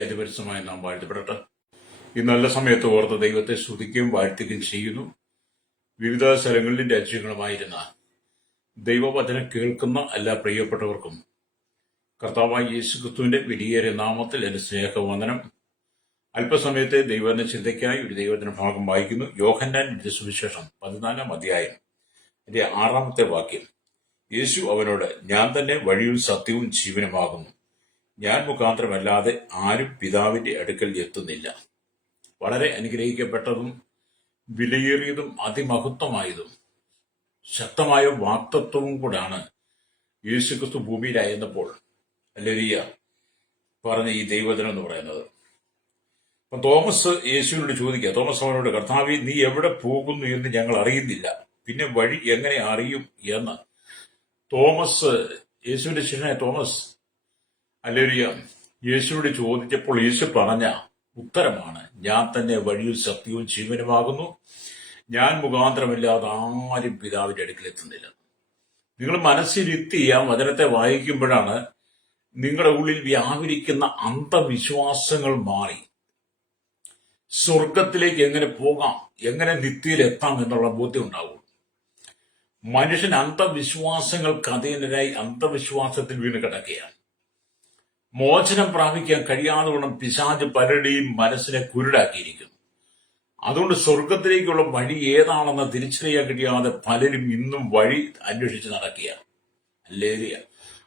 പരിസരമായി നാം വാഴ്ത്തപ്പെടട്ടെ. ഈ നല്ല സമയത്ത് ഓർത്ത് ദൈവത്തെ സ്തുതിക്കുകയും വാഴ്ത്തുകയും ചെയ്യുന്നു. വിവിധ സ്ഥലങ്ങളിലും രാജ്യങ്ങളുമായിരുന്ന ദൈവവചനം കേൾക്കുന്ന എല്ലാ പ്രിയപ്പെട്ടവർക്കും കർത്താവായ യേശുക്രിസ്തുവിന്റെ വിലയേറിയ നാമത്തിൽ എന്റെ സ്നേഹവന്ദനം. അല്പസമയത്തെ ദൈവവചന ചിന്തയ്ക്കായി ഒരു ദൈവവചന ഭാഗം വായിക്കുന്നു. യോഹന്നാൻ എഴുതിയ സുവിശേഷം 14-ാം അധ്യായം 6-ാമത്തെ വാക്യം. യേശു അവനോട്, ഞാൻ തന്നെ വഴിയും സത്യവും ജീവനുമാകുന്നു. ഞാൻ മുഖാന്തരമല്ലാതെ ആരും പിതാവിന്റെ അടുക്കൽ എത്തുന്നില്ല. വളരെ അനുഗ്രഹിക്കപ്പെട്ടതും വിലയേറിയതും അതിമഹത്വമായതും ശക്തമായ വാക്തത്വവും കൂടാണ് യേശുക്രിസ്തു ഭൂമിയിലായിരുന്നപ്പോൾ ഹല്ലേലൂയ പറഞ്ഞ ഈ ദൈവവചനം എന്ന് പറയുന്നത്. അപ്പൊ തോമസ് യേശുവിനോട് ചോദിക്കുക, തോമസ് അവനോട്, കർത്താവേ, നീ എവിടെ പോകുന്നു എന്ന് ഞങ്ങൾ അറിയുന്നില്ല, പിന്നെ വഴി എങ്ങനെ അറിയും എന്ന് തോമസ്, യേശുവിന്റെ ശിഷ്യനായ തോമസ് ഹല്ലേലൂയ യേശുവിനോട് ചോദിച്ചപ്പോൾ യേശു പറഞ്ഞ ഉത്തരമാണ്, ഞാൻ തന്നെ വഴിയും സത്യവും ജീവനുമാകുന്നു. ഞാൻ മുഖാന്തരമില്ലാതെ ആരും പിതാവിന്റെ അടുക്കൽ എത്തുന്നില്ല. നിങ്ങൾ മനസ്സിരുത്തി ആ വചനത്തെ വായിക്കുമ്പോഴാണ് നിങ്ങളുടെ ഉള്ളിൽ വ്യാപരിക്കുന്ന അന്ധവിശ്വാസങ്ങൾ മാറി സ്വർഗത്തിലേക്ക് എങ്ങനെ പോകാം, എങ്ങനെ നിത്യയിലെത്താം എന്നുള്ള ബോധ്യം ഉണ്ടാവും. മനുഷ്യൻ അന്ധവിശ്വാസങ്ങൾക്ക് അധീനരായി അന്ധവിശ്വാസത്തിൽ വീണ് കിടക്കുകയാണ്. മോചനം പ്രാപിക്കാൻ കഴിയാതെ വണ്ണം പിശാച് പലരുടെയും മനസ്സിനെ കുരുടാക്കിയിരിക്കുന്നു. അതുകൊണ്ട് സ്വർഗത്തിലേക്കുള്ള വഴി ഏതാണെന്ന് തിരിച്ചറിയാൻ കഴിയാതെ പലരും ഇന്നും വഴി അന്വേഷിച്ച് നടക്കുകയാണ്. ഹല്ലേലൂയ.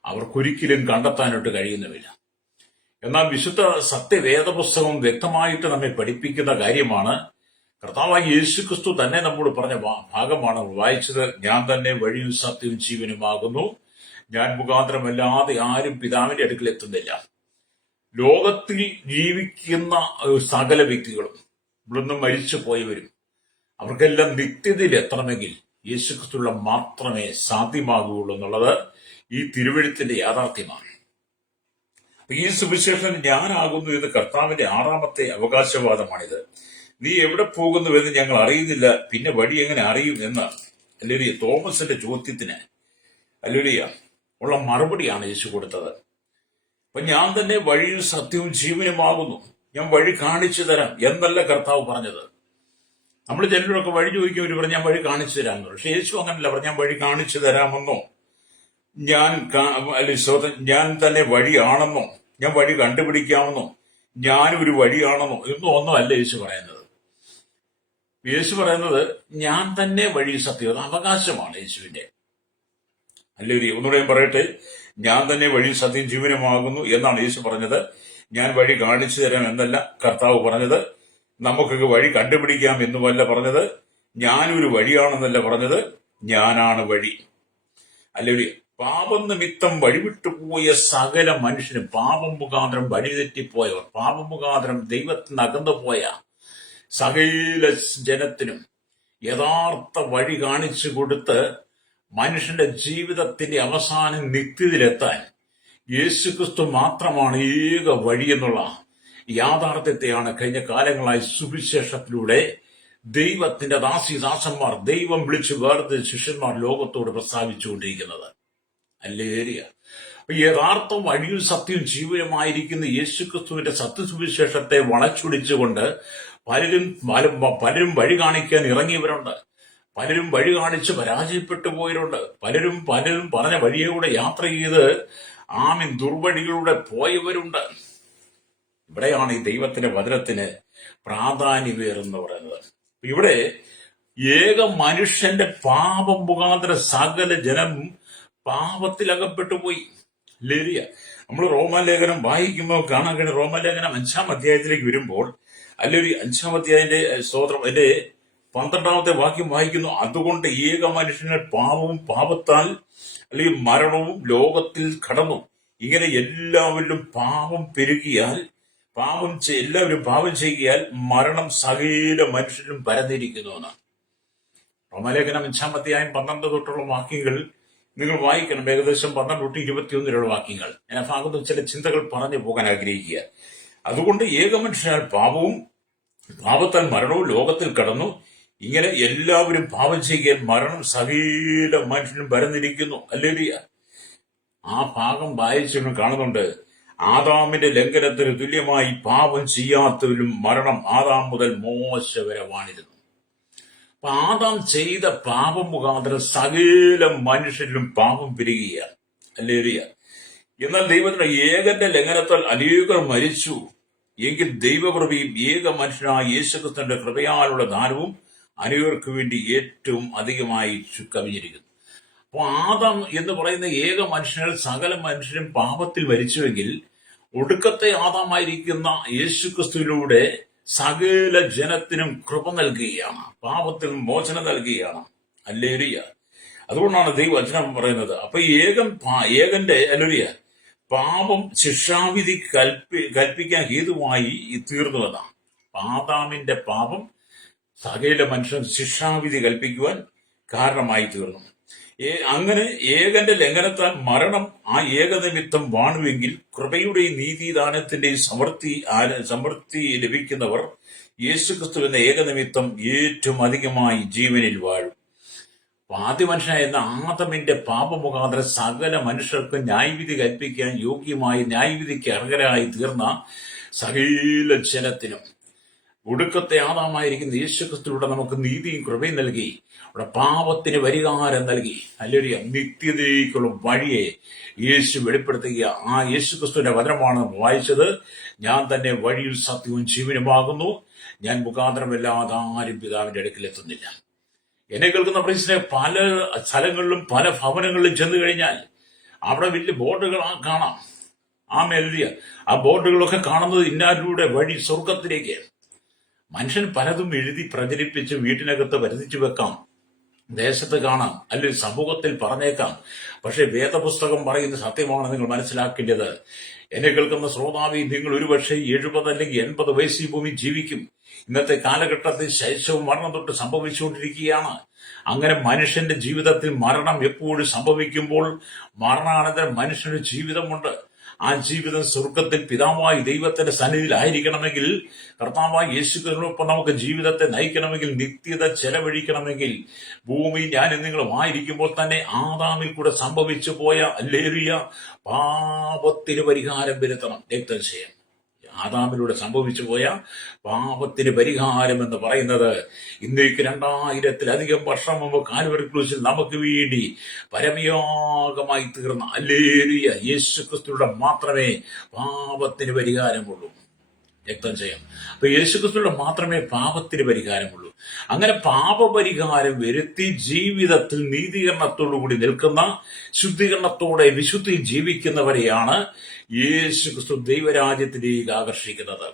അവർക്കൊരിക്കലും കണ്ടെത്താനായിട്ട് കഴിയുന്നുമില്ല. എന്നാൽ വിശുദ്ധ സത്യവേദപുസ്തകം വ്യക്തമായിട്ട് നമ്മെ പഠിപ്പിക്കുന്ന കാര്യമാണ്. കർത്താവായ യേശുക്രിസ്തു തന്നെ നമ്മോട് പറഞ്ഞ ഭാഗമാണ് വായിച്ചത്. ഞാൻ തന്നെ വഴിയും സത്യവും ജീവനുമാകുന്നു. ഞാൻ മുഖാന്തരമല്ലാതെ ആരും പിതാവിന്റെ അടുക്കൽ എത്തുന്നില്ല. ലോകത്തിൽ ജീവിക്കുന്ന സകല വ്യക്തികളും ഇവിടുന്ന് മരിച്ചു പോയവരും അവർക്കെല്ലാം നിത്യതയിൽ എത്തണമെങ്കിൽ യേശുക്രിസ്തുവിൽ മാത്രമേ സാധ്യമാകുകയുള്ളൂ എന്നുള്ളത് ഈ തിരുവെഴുത്തിന്റെ യാഥാർത്ഥ്യമാണ്. ഈ സുവിശേഷം ഞാനാകുന്നു എന്ന് കർത്താവിന്റെ 6ാമത്തെ അവകാശവാദമാണിത്. നീ എവിടെ പോകുന്നുവെന്ന് ഞങ്ങൾ അറിയുന്നില്ല, പിന്നെ വഴി എങ്ങനെ അറിയും എന്ന് ഹല്ലേലൂയ തോമസിന്റെ ചോദ്യത്തിന് ഹല്ലേലൂയ ഉള്ള മറുപടിയാണ് യേശു കൊടുത്തത്. അപ്പൊ ഞാൻ തന്നെ വഴിയും സത്യവും ജീവനുമാകുന്നു, ഞാൻ വഴി കാണിച്ചു തരാം എന്നല്ല കർത്താവ് പറഞ്ഞത്. നമ്മൾ ചിലരൊക്കെ വഴി ചോദിക്കും, ഒരു പറഞ്ഞ് ഞാൻ വഴി കാണിച്ചു തരാമെന്നോ. പക്ഷെ യേശു അങ്ങനല്ല പറഞ്ഞു, ഞാൻ വഴി കാണിച്ചു തരാമെന്നോ, ഞാൻ തന്നെ വഴിയാണെന്നോ, ഞാൻ വഴി കണ്ടുപിടിക്കാമെന്നോ, ഞാനൊരു വഴിയാണെന്നോ ഒന്നും അല്ല യേശു പറയുന്നത്. യേശു പറയുന്നത് ഞാൻ തന്നെ വഴി സത്യം, അത് അവകാശമാണ് യേശുവിന്റെ. ഹല്ലേലൂയ. ഒന്നുകൂടെ പറയട്ടെ, ഞാൻ തന്നെ വഴി സത്യം ജീവനുമാകുന്നു എന്നാണ് യേശു പറഞ്ഞത്. ഞാൻ വഴി കാണിച്ചു തരാം എന്നല്ല കർത്താവ് പറഞ്ഞത്. നമുക്കൊക്കെ വഴി കണ്ടുപിടിക്കാം എന്നുമല്ല പറഞ്ഞത്. ഞാനൊരു വഴിയാണെന്നല്ല പറഞ്ഞത്, ഞാനാണ് വഴി. ഹല്ലേലൂയ. പാപം നിമിത്തം വഴിവിട്ടുപോയ സകല മനുഷ്യനും, പാപം മുഖാന്തരം വഴിതെറ്റിപ്പോയവർ, പാപം മുഖാന്തരം ദൈവത്തിന് അകന്നു പോയ സകല ജനത്തിനും യഥാർത്ഥ വഴി കാണിച്ചു കൊടുത്ത് മനുഷ്യന്റെ ജീവിതത്തിന്റെ അവസാനം നിത്യതയിലെത്താൻ യേശുക്രിസ്തു മാത്രമാണ് ഏക വഴി എന്നുള്ള യാഥാർത്ഥ്യത്തെയാണ് കഴിഞ്ഞ കാലങ്ങളായി സുവിശേഷത്തിലൂടെ ദൈവത്തിന്റെ ദാസന്മാർ, ദൈവം വിളിച്ചു വേർതിരിച്ച ശിഷ്യന്മാർ ലോകത്തോട് പ്രസ്താവിച്ചുകൊണ്ടിരിക്കുന്നത്. ഹല്ലേലൂയ. യഥാർത്ഥ വഴിയും സത്യവും ജീവനുമായിരിക്കുന്ന യേശുക്രിസ്തുവിന്റെ സത്യസുവിശേഷത്തെ വളച്ചൊടിച്ചുകൊണ്ട് പലരും വഴി കാണിക്കാൻ ഇറങ്ങിയവരുണ്ട്. പലരും വഴി കാണിച്ച് പരാജയപ്പെട്ടു പോയവരുണ്ട്. പലരും പറഞ്ഞ വഴിയിലൂടെ യാത്ര ചെയ്ത് ദുർവഴികളിലൂടെ പോയവരുണ്ട്. ഇവിടെയാണ് ഈ ദൈവത്തിന്റെ വചനത്തിന് പ്രാധാന്യമേറെന്ന് പറയുന്നത്. ഇവിടെ ഏക മനുഷ്യന്റെ പാപം മുഖാന്തരം സകല ജനം പാപത്തിലകപ്പെട്ടു പോയി. ഹല്ലേലൂയ. നമ്മൾ റോമാലേഖനം വായിക്കുമ്പോൾ കാണാൻ കഴിയും. റോമാലേഖനം 5-ാം അധ്യായത്തിലേക്ക് വരുമ്പോൾ അല്ലെങ്കിൽ 5-ാം അധ്യായത്തിന്റെ സ്തോത്രം അതിന്റെ 12-ാമത്തെ വാക്യം വായിക്കുന്നു. അതുകൊണ്ട് ഏക മനുഷ്യന് പാപത്താൽ അല്ലെങ്കിൽ മരണവും ലോകത്തിൽ കടന്നു. ഇങ്ങനെ എല്ലാവരിലും പാപം പെരുകിയാൽ, എല്ലാവരും പാപം ചെയ്യുകയാൽ മരണം സകല മനുഷ്യരും പരന്നിരിക്കുന്നു എന്നാണ്. റോമാലേഖനം 5-ാം അധ്യായം 12 തൊട്ടുള്ള വാക്യങ്ങൾ നിങ്ങൾ വായിക്കണം. ഏകദേശം 12 തൊട്ട് 21 വാക്യങ്ങൾ. ഞാൻ ആ ഭാഗത്ത് ചില ചിന്തകൾ പറഞ്ഞു പോകാൻ ആഗ്രഹിക്കുക. അതുകൊണ്ട് ഏക മനുഷ്യനാൽ പാപത്താൽ മരണവും ലോകത്തിൽ കടന്നു. ഇങ്ങനെ എല്ലാവരും പാപം ചെയ്യുകയാൽ മരണം സകല മനുഷ്യനും പരന്നിരിക്കുന്നു. ഹല്ലേലൂയ. ആ ഭാഗം വായിച്ചു കാണുന്നുണ്ട്. ആദാമിന്റെ ലംഘനത്തിന് തുല്യമായി പാപം ചെയ്യാത്തവരും മരണം ആദാം മുതൽ മോശ വരെ വാണിരുന്നു. അപ്പൊ ആദാം ചെയ്ത പാപം മുഖാന്തരം സകല മനുഷ്യരിലും പാപം പെരുകുകയാണ്. ഹല്ലേലൂയ. എന്നാൽ ദൈവത്തിന്റെ ഏകന്റെ ലംഘനത്താൽ അനേകർ മരിച്ചു എങ്കിൽ ദൈവകൃപയും ഏക മനുഷ്യനായ യേശുക്രിസ്തുവിന്റെ കൃപയാലുള്ള ദാനവും അനേകർക്ക് വേണ്ടി ഏറ്റവും അധികമായി കവിഞ്ഞിരിക്കുന്നു. അപ്പോൾ ആദാം എന്ന് പറയുന്ന ഏക മനുഷ്യനാൽ സകല മനുഷ്യരും പാപത്തിൽ മരിച്ചുവെങ്കിൽ ഒടുക്കത്തെ ആദാമായിരിക്കുന്ന യേശുക്രിസ്തുവിലൂടെ സകല ജനത്തിനും കൃപ നൽകുകയാണ്, പാപത്തിൽ മോചനം നൽകുകയാണ്. ഹല്ലേലൂയ. അതുകൊണ്ടാണ് ദൈവവചനം പറയുന്നത്. അപ്പൊ ഏകന്റെ ഹല്ലേലൂയ പാപം ശിക്ഷാവിധി കൽപ്പിക്കാൻ ഹേതുവായി തീർന്നുവെന്നാണ്. ആദാമിന്റെ പാപം സകല മനുഷ്യൻ ശിക്ഷാവിധി കൽപ്പിക്കുവാൻ കാരണമായി തീർന്നു. അങ്ങനെ ഏകന്റെ ലംഘനത്താൽ മരണം ആ ഏകനിമിത്തം വാണുവെങ്കിൽ കൃപയുടെയും നീതിദാനത്തിന്റെയും സമൃദ്ധി ലഭിക്കുന്നവർ യേശുക്രിസ്തു എന്ന ഏകനിമിത്തം ഏറ്റവും അധികമായി ജീവനിൽ വാഴും. ആദ്യ മനുഷ്യനായിരുന്ന ആദമിന്റെ പാപമുഖാന്തരം സകല മനുഷ്യർക്ക് ന്യായവിധി കൽപ്പിക്കാൻ യോഗ്യമായി ന്യായവിധിക്ക് അർഹരായി തീർന്ന സകല ജനത്തിനും ഒടുക്കത്തെ ആദാമായിരിക്കുന്ന യേശുക്രിസ്തുവിലൂടെ നമുക്ക് നീതിയും കൃപയും നൽകി, അവിടെ പാപത്തിന് പരിഹാരം നൽകി. ഹല്ലേലൂയ. നിത്യതയിലേക്കുള്ള വഴിയെ യേശു വെളിപ്പെടുത്തുക. ആ യേശുക്രിസ്തുവിന്റെ വചനമാണ് വായിച്ചത്. ഞാൻ തന്നെ വഴിയും സത്യവും ജീവനുമാകുന്നു, ഞാൻ മുഖാന്തരമല്ലാതെ ആരും പിതാവിന്റെ അടുക്കൽ എത്തുന്നില്ല. എന്നെ കേൾക്കുന്ന പ്രിയരെ, പല സ്ഥലങ്ങളിലും പല ഭവനങ്ങളിലും ചെന്നു കഴിഞ്ഞാൽ അവിടെ വലിയ ബോർഡുകൾ കാണാം. ആ ബോർഡുകളൊക്കെ കാണുന്നത് ഇന്നാരുടെ വഴി സ്വർഗത്തിലേക്ക്. മനുഷ്യൻ പലതും എഴുതി പ്രചരിപ്പിച്ച് വീട്ടിനകത്ത് വരുത്തിച്ചു വെക്കാം, ദേശത്ത് കാണാം, അല്ലെങ്കിൽ സമൂഹത്തിൽ പറഞ്ഞേക്കാം. പക്ഷെ വേദപുസ്തകം പറയുന്ന സത്യമാണ് നിങ്ങൾ മനസ്സിലാക്കേണ്ടത്. എന്നെ കേൾക്കുന്ന ശ്രോതാവി, നിങ്ങൾ ഒരുപക്ഷെ 70 അല്ലെങ്കിൽ 80 വയസ്സ് ഈ ഭൂമി ജീവിക്കും. ഇന്നത്തെ കാലഘട്ടത്തിൽ ശൈശവും മരണം തൊട്ട് സംഭവിച്ചുകൊണ്ടിരിക്കുകയാണ്. അങ്ങനെ മനുഷ്യന്റെ ജീവിതത്തിൽ മരണം എപ്പോഴും സംഭവിക്കുമ്പോൾ മരണാനന്തരം മനുഷ്യന്റെ ജീവിതമുണ്ട്. ആ ജീവിതം സ്വർഗത്തിൽ പിതാവായി ദൈവത്തിന്റെ സന്നിധിയിൽ ആയിരിക്കണമെങ്കിൽ, കർത്താവായി യേശുക്രിസ്തുവിനൊപ്പം നമുക്ക് ജീവിതത്തെ നയിക്കണമെങ്കിൽ, നിത്യത ചെലവഴിക്കണമെങ്കിൽ, ഭൂമി ഞാൻ നിങ്ങളും ആയിരിക്കുമ്പോൾ തന്നെ ആദാമിൽ കൂടെ സംഭവിച്ചു പോയ ഹല്ലേലൂയ പാപത്തിന് പരിഹാരം വരുത്തണം. രക്തം ചെയ്യാം. ആദാമിലൂടെ സംഭവിച്ചു പോയ പാപത്തിന് പരിഹാരം എന്ന് പറയുന്നത് ഇന്നേക്ക് 2000-ലധികം വർഷം മുമ്പ് കാൽവരി ക്രൂശിൽ നമുക്ക് വേണ്ടി പരമയാഗമായി തീർന്ന ഹല്ലേലൂയ യേശുക്രിസ്തുവിലൂടെ മാത്രമേ പാപത്തിന് പരിഹാരമുള്ളൂ. രക്തം ചെയ്യാം. അപ്പൊ യേശുക്രിസ്തുവിലൂടെ മാത്രമേ പാപത്തിന് പരിഹാരമുള്ളൂ. അങ്ങനെ പാപപരിഹാരം വരുത്തി ജീവിതത്തിൽ നീതീകരണത്തോടുകൂടി നിൽക്കുന്ന, ശുദ്ധീകരണത്തോടെ വിശുദ്ധി ജീവിക്കുന്നവരെയാണ് യേശുക്രിസ്തു ദൈവരാജ്യത്തിലേക്ക് ആകർഷിക്കുന്നത്.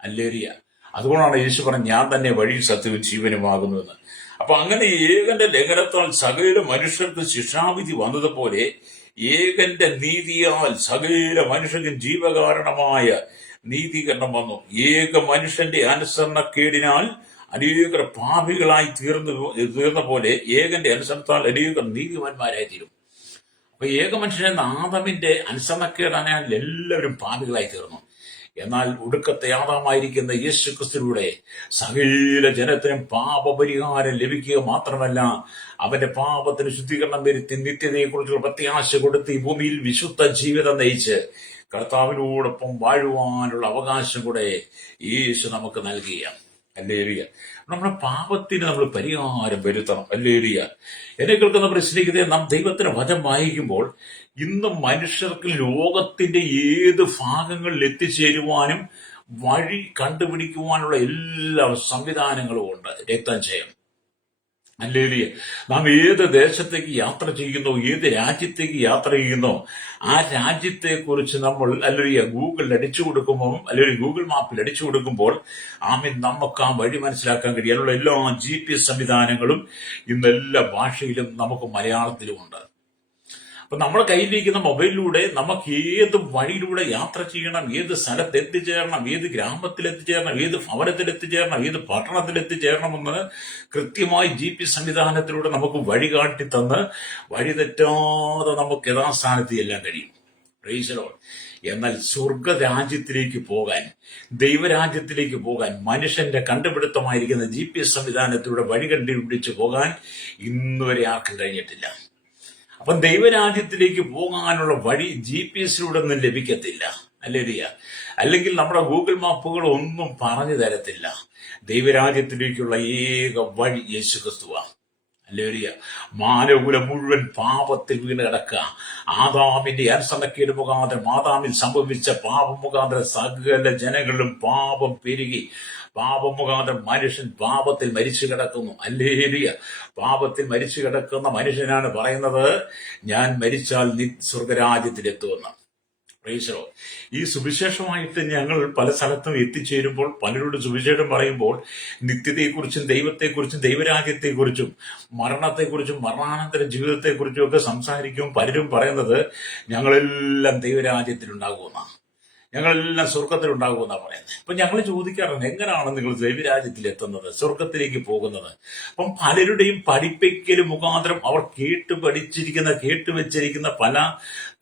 ഹല്ലേലൂയ. അതുകൊണ്ടാണ് യേശു പറഞ്ഞത്, ഞാൻ തന്നെ വഴി സത്യവും ജീവനുമാകുന്നുവെന്ന്. അപ്പൊ അങ്ങനെ ഏകന്റെ ലംഘനത്താൽ സകല മനുഷ്യർക്ക് ശിക്ഷാവിധി വന്നതുപോലെ ഏകന്റെ നീതിയാൽ സകല മനുഷ്യർക്കും ജീവകാരണമായ നീതീകരണം വന്നു. ഏക മനുഷ്യന്റെ അനുസരണക്കേടിനാൽ അനേകർ പാപികളായി തീർന്ന പോലെ ഏകന്റെ അനുസരണത്താൽ അനേകർ നീതിമാന്മാരായി തീരും. അപ്പൊ ഏക മനുഷ്യൻ ആദാമിന്റെ അനുസരണക്കേടാനാൽ എല്ലാവരും പാപികളായി തീർന്നു. എന്നാൽ ഒടുക്കത്തെ ആദാമായിരിക്കുന്ന യേശുക്രിസ്തുവിലൂടെ സകല ജനത്തിനും പാപപരിഹാരം ലഭിക്കുക മാത്രമല്ല, അവന്റെ പാപത്തിന് ശുദ്ധീകരണം വരുത്തി നിത്യതയെക്കുറിച്ചുള്ള പ്രത്യാശ കൊടുത്ത് ഈ ഭൂമിയിൽ വിശുദ്ധ ജീവിതം നയിച്ച് കർത്താവിനോടൊപ്പം വാഴുവാനുള്ള അവകാശം കൂടെ യേശു നമുക്ക് നൽകുകയാണ്. ഹല്ലേലൂയ. നമ്മുടെ പാപത്തിന് നമ്മൾ പരിഹാരം വരുത്തണം. ഹല്ലേലൂയ. എന്നെ കേൾക്കുന്ന പ്രശ്നിക്കത്തെ നാം ദൈവത്തിന്റെ വചനം വായിക്കുമ്പോൾ ഇന്ന് മനുഷ്യർക്ക് ലോകത്തിന്റെ ഏത് ഭാഗങ്ങളിൽ എത്തിച്ചേരുവാനും വഴി കണ്ടുപിടിക്കുവാനുള്ള എല്ലാ സംവിധാനങ്ങളും ഉണ്ട്. രക്തം ചെയ്യാം. ഹല്ലേലൂയ. നാം ഏത് ദേശത്തേക്ക് യാത്ര ചെയ്യുന്നോ, ഏത് രാജ്യത്തേക്ക് യാത്ര ചെയ്യുന്നോ, ആ രാജ്യത്തെക്കുറിച്ച് നമ്മൾ ഹല്ലേലൂയ ഗൂഗിളിൽ അടിച്ചു കൊടുക്കുമ്പോൾ, അല്ലെങ്കിൽ ഗൂഗിൾ മാപ്പിൽ അടിച്ചു കൊടുക്കുമ്പോൾ നമുക്ക് ആ വഴി മനസ്സിലാക്കാൻ കഴിയും. അതിനുള്ള എല്ലാ GPS സംവിധാനങ്ങളും ഇന്ന് എല്ലാ ഭാഷയിലും നമുക്ക് മലയാളത്തിലുമുണ്ട്. അപ്പൊ നമ്മുടെ കയ്യിലിരിക്കുന്ന മൊബൈലിലൂടെ നമുക്ക് ഏത് വഴിയിലൂടെ യാത്ര ചെയ്യണം, ഏത് സ്ഥലത്ത് എത്തിച്ചേരണം, ഏത് ഗ്രാമത്തിൽ എത്തിച്ചേരണം, ഏത് ഭവനത്തിൽ എത്തിച്ചേരണം, ഏത് പട്ടണത്തിൽ എത്തിച്ചേരണമെന്ന് കൃത്യമായി GPS സംവിധാനത്തിലൂടെ നമുക്ക് വഴി കാട്ടി തന്ന് വഴി തെറ്റാതെ നമുക്ക് യഥാസ്ഥാനത്ത് ചെല്ലാൻ കഴിയും. Praise the Lord. എന്നാൽ സ്വർഗരാജ്യത്തിലേക്ക് പോകാൻ, ദൈവരാജ്യത്തിലേക്ക് പോകാൻ മനുഷ്യന്റെ കണ്ടുപിടുത്തമായിരിക്കുന്ന GPS സംവിധാനത്തിലൂടെ വഴി കണ്ടുപിടിച്ച് പോകാൻ ഇന്നുവരെ ആർക്കും കഴിഞ്ഞിട്ടില്ല. അപ്പം ദൈവരാജ്യത്തിലേക്ക് പോകാനുള്ള വഴി GPS ഒന്നും ലഭിക്കത്തില്ല. ഹല്ലേലൂയ. അല്ലെങ്കിൽ നമ്മുടെ ഗൂഗിൾ മാപ്പുകൾ ഒന്നും പറഞ്ഞു തരത്തില്ല. ദൈവരാജ്യത്തിലേക്കുള്ള ഏക വഴി യേശുക്രിസ്തുവാണ്. ഹല്ലേലൂയ. മാനവകുലം മുഴുവൻ പാപത്തിൽ വീണ് കിടക്കുക. ആദാമിന്റെ അനുസരണക്കേട് മുഖാന്തരം, ആദാമിൽ സംഭവിച്ച പാപം മുഖാന്തരം സകല ജനങ്ങളിലും പാപം പെരുകി. പാപം മുഖാന്തരം മനുഷ്യൻ പാപത്തിൽ മരിച്ചു കിടക്കുന്നു. ഹല്ലേലൂയ. പാപത്തിൽ മരിച്ചു കിടക്കുന്ന മനുഷ്യനാണ് പറയുന്നത്, ഞാൻ മരിച്ചാൽ സ്വർഗരാജ്യത്തിലെത്തുമെന്ന്. Praise the Lord. ഈ സുവിശേഷമായിട്ട് ഞങ്ങൾ പല സ്ഥലത്തും എത്തിച്ചേരുമ്പോൾ, പലരോട് സുവിശേഷം പറയുമ്പോൾ നിത്യതയെക്കുറിച്ചും ദൈവത്തെക്കുറിച്ചും ദൈവരാജ്യത്തെക്കുറിച്ചും മരണത്തെക്കുറിച്ചും മരണാനന്തര ജീവിതത്തെക്കുറിച്ചും ഒക്കെ സംസാരിക്കും. പലരും പറയുന്നത് ഞങ്ങളെല്ലാം ദൈവരാജ്യത്തിലുണ്ടാകുമെന്നാണ്, ഞങ്ങളെല്ലാം സ്വർഗത്തിലുണ്ടാകുമെന്നാണ് പറയുന്നത്. അപ്പൊ ഞങ്ങൾ ചോദിക്കാറുണ്ട്, എങ്ങനെയാണ് നിങ്ങൾ ദൈവരാജ്യത്തിൽ എത്തുന്നത്, സ്വർഗത്തിലേക്ക് പോകുന്നത്? അപ്പം പലരുടെയും പഠിപ്പിക്കൽ മുഖാന്തരം അവർ കേട്ടുവെച്ചിരിക്കുന്ന പല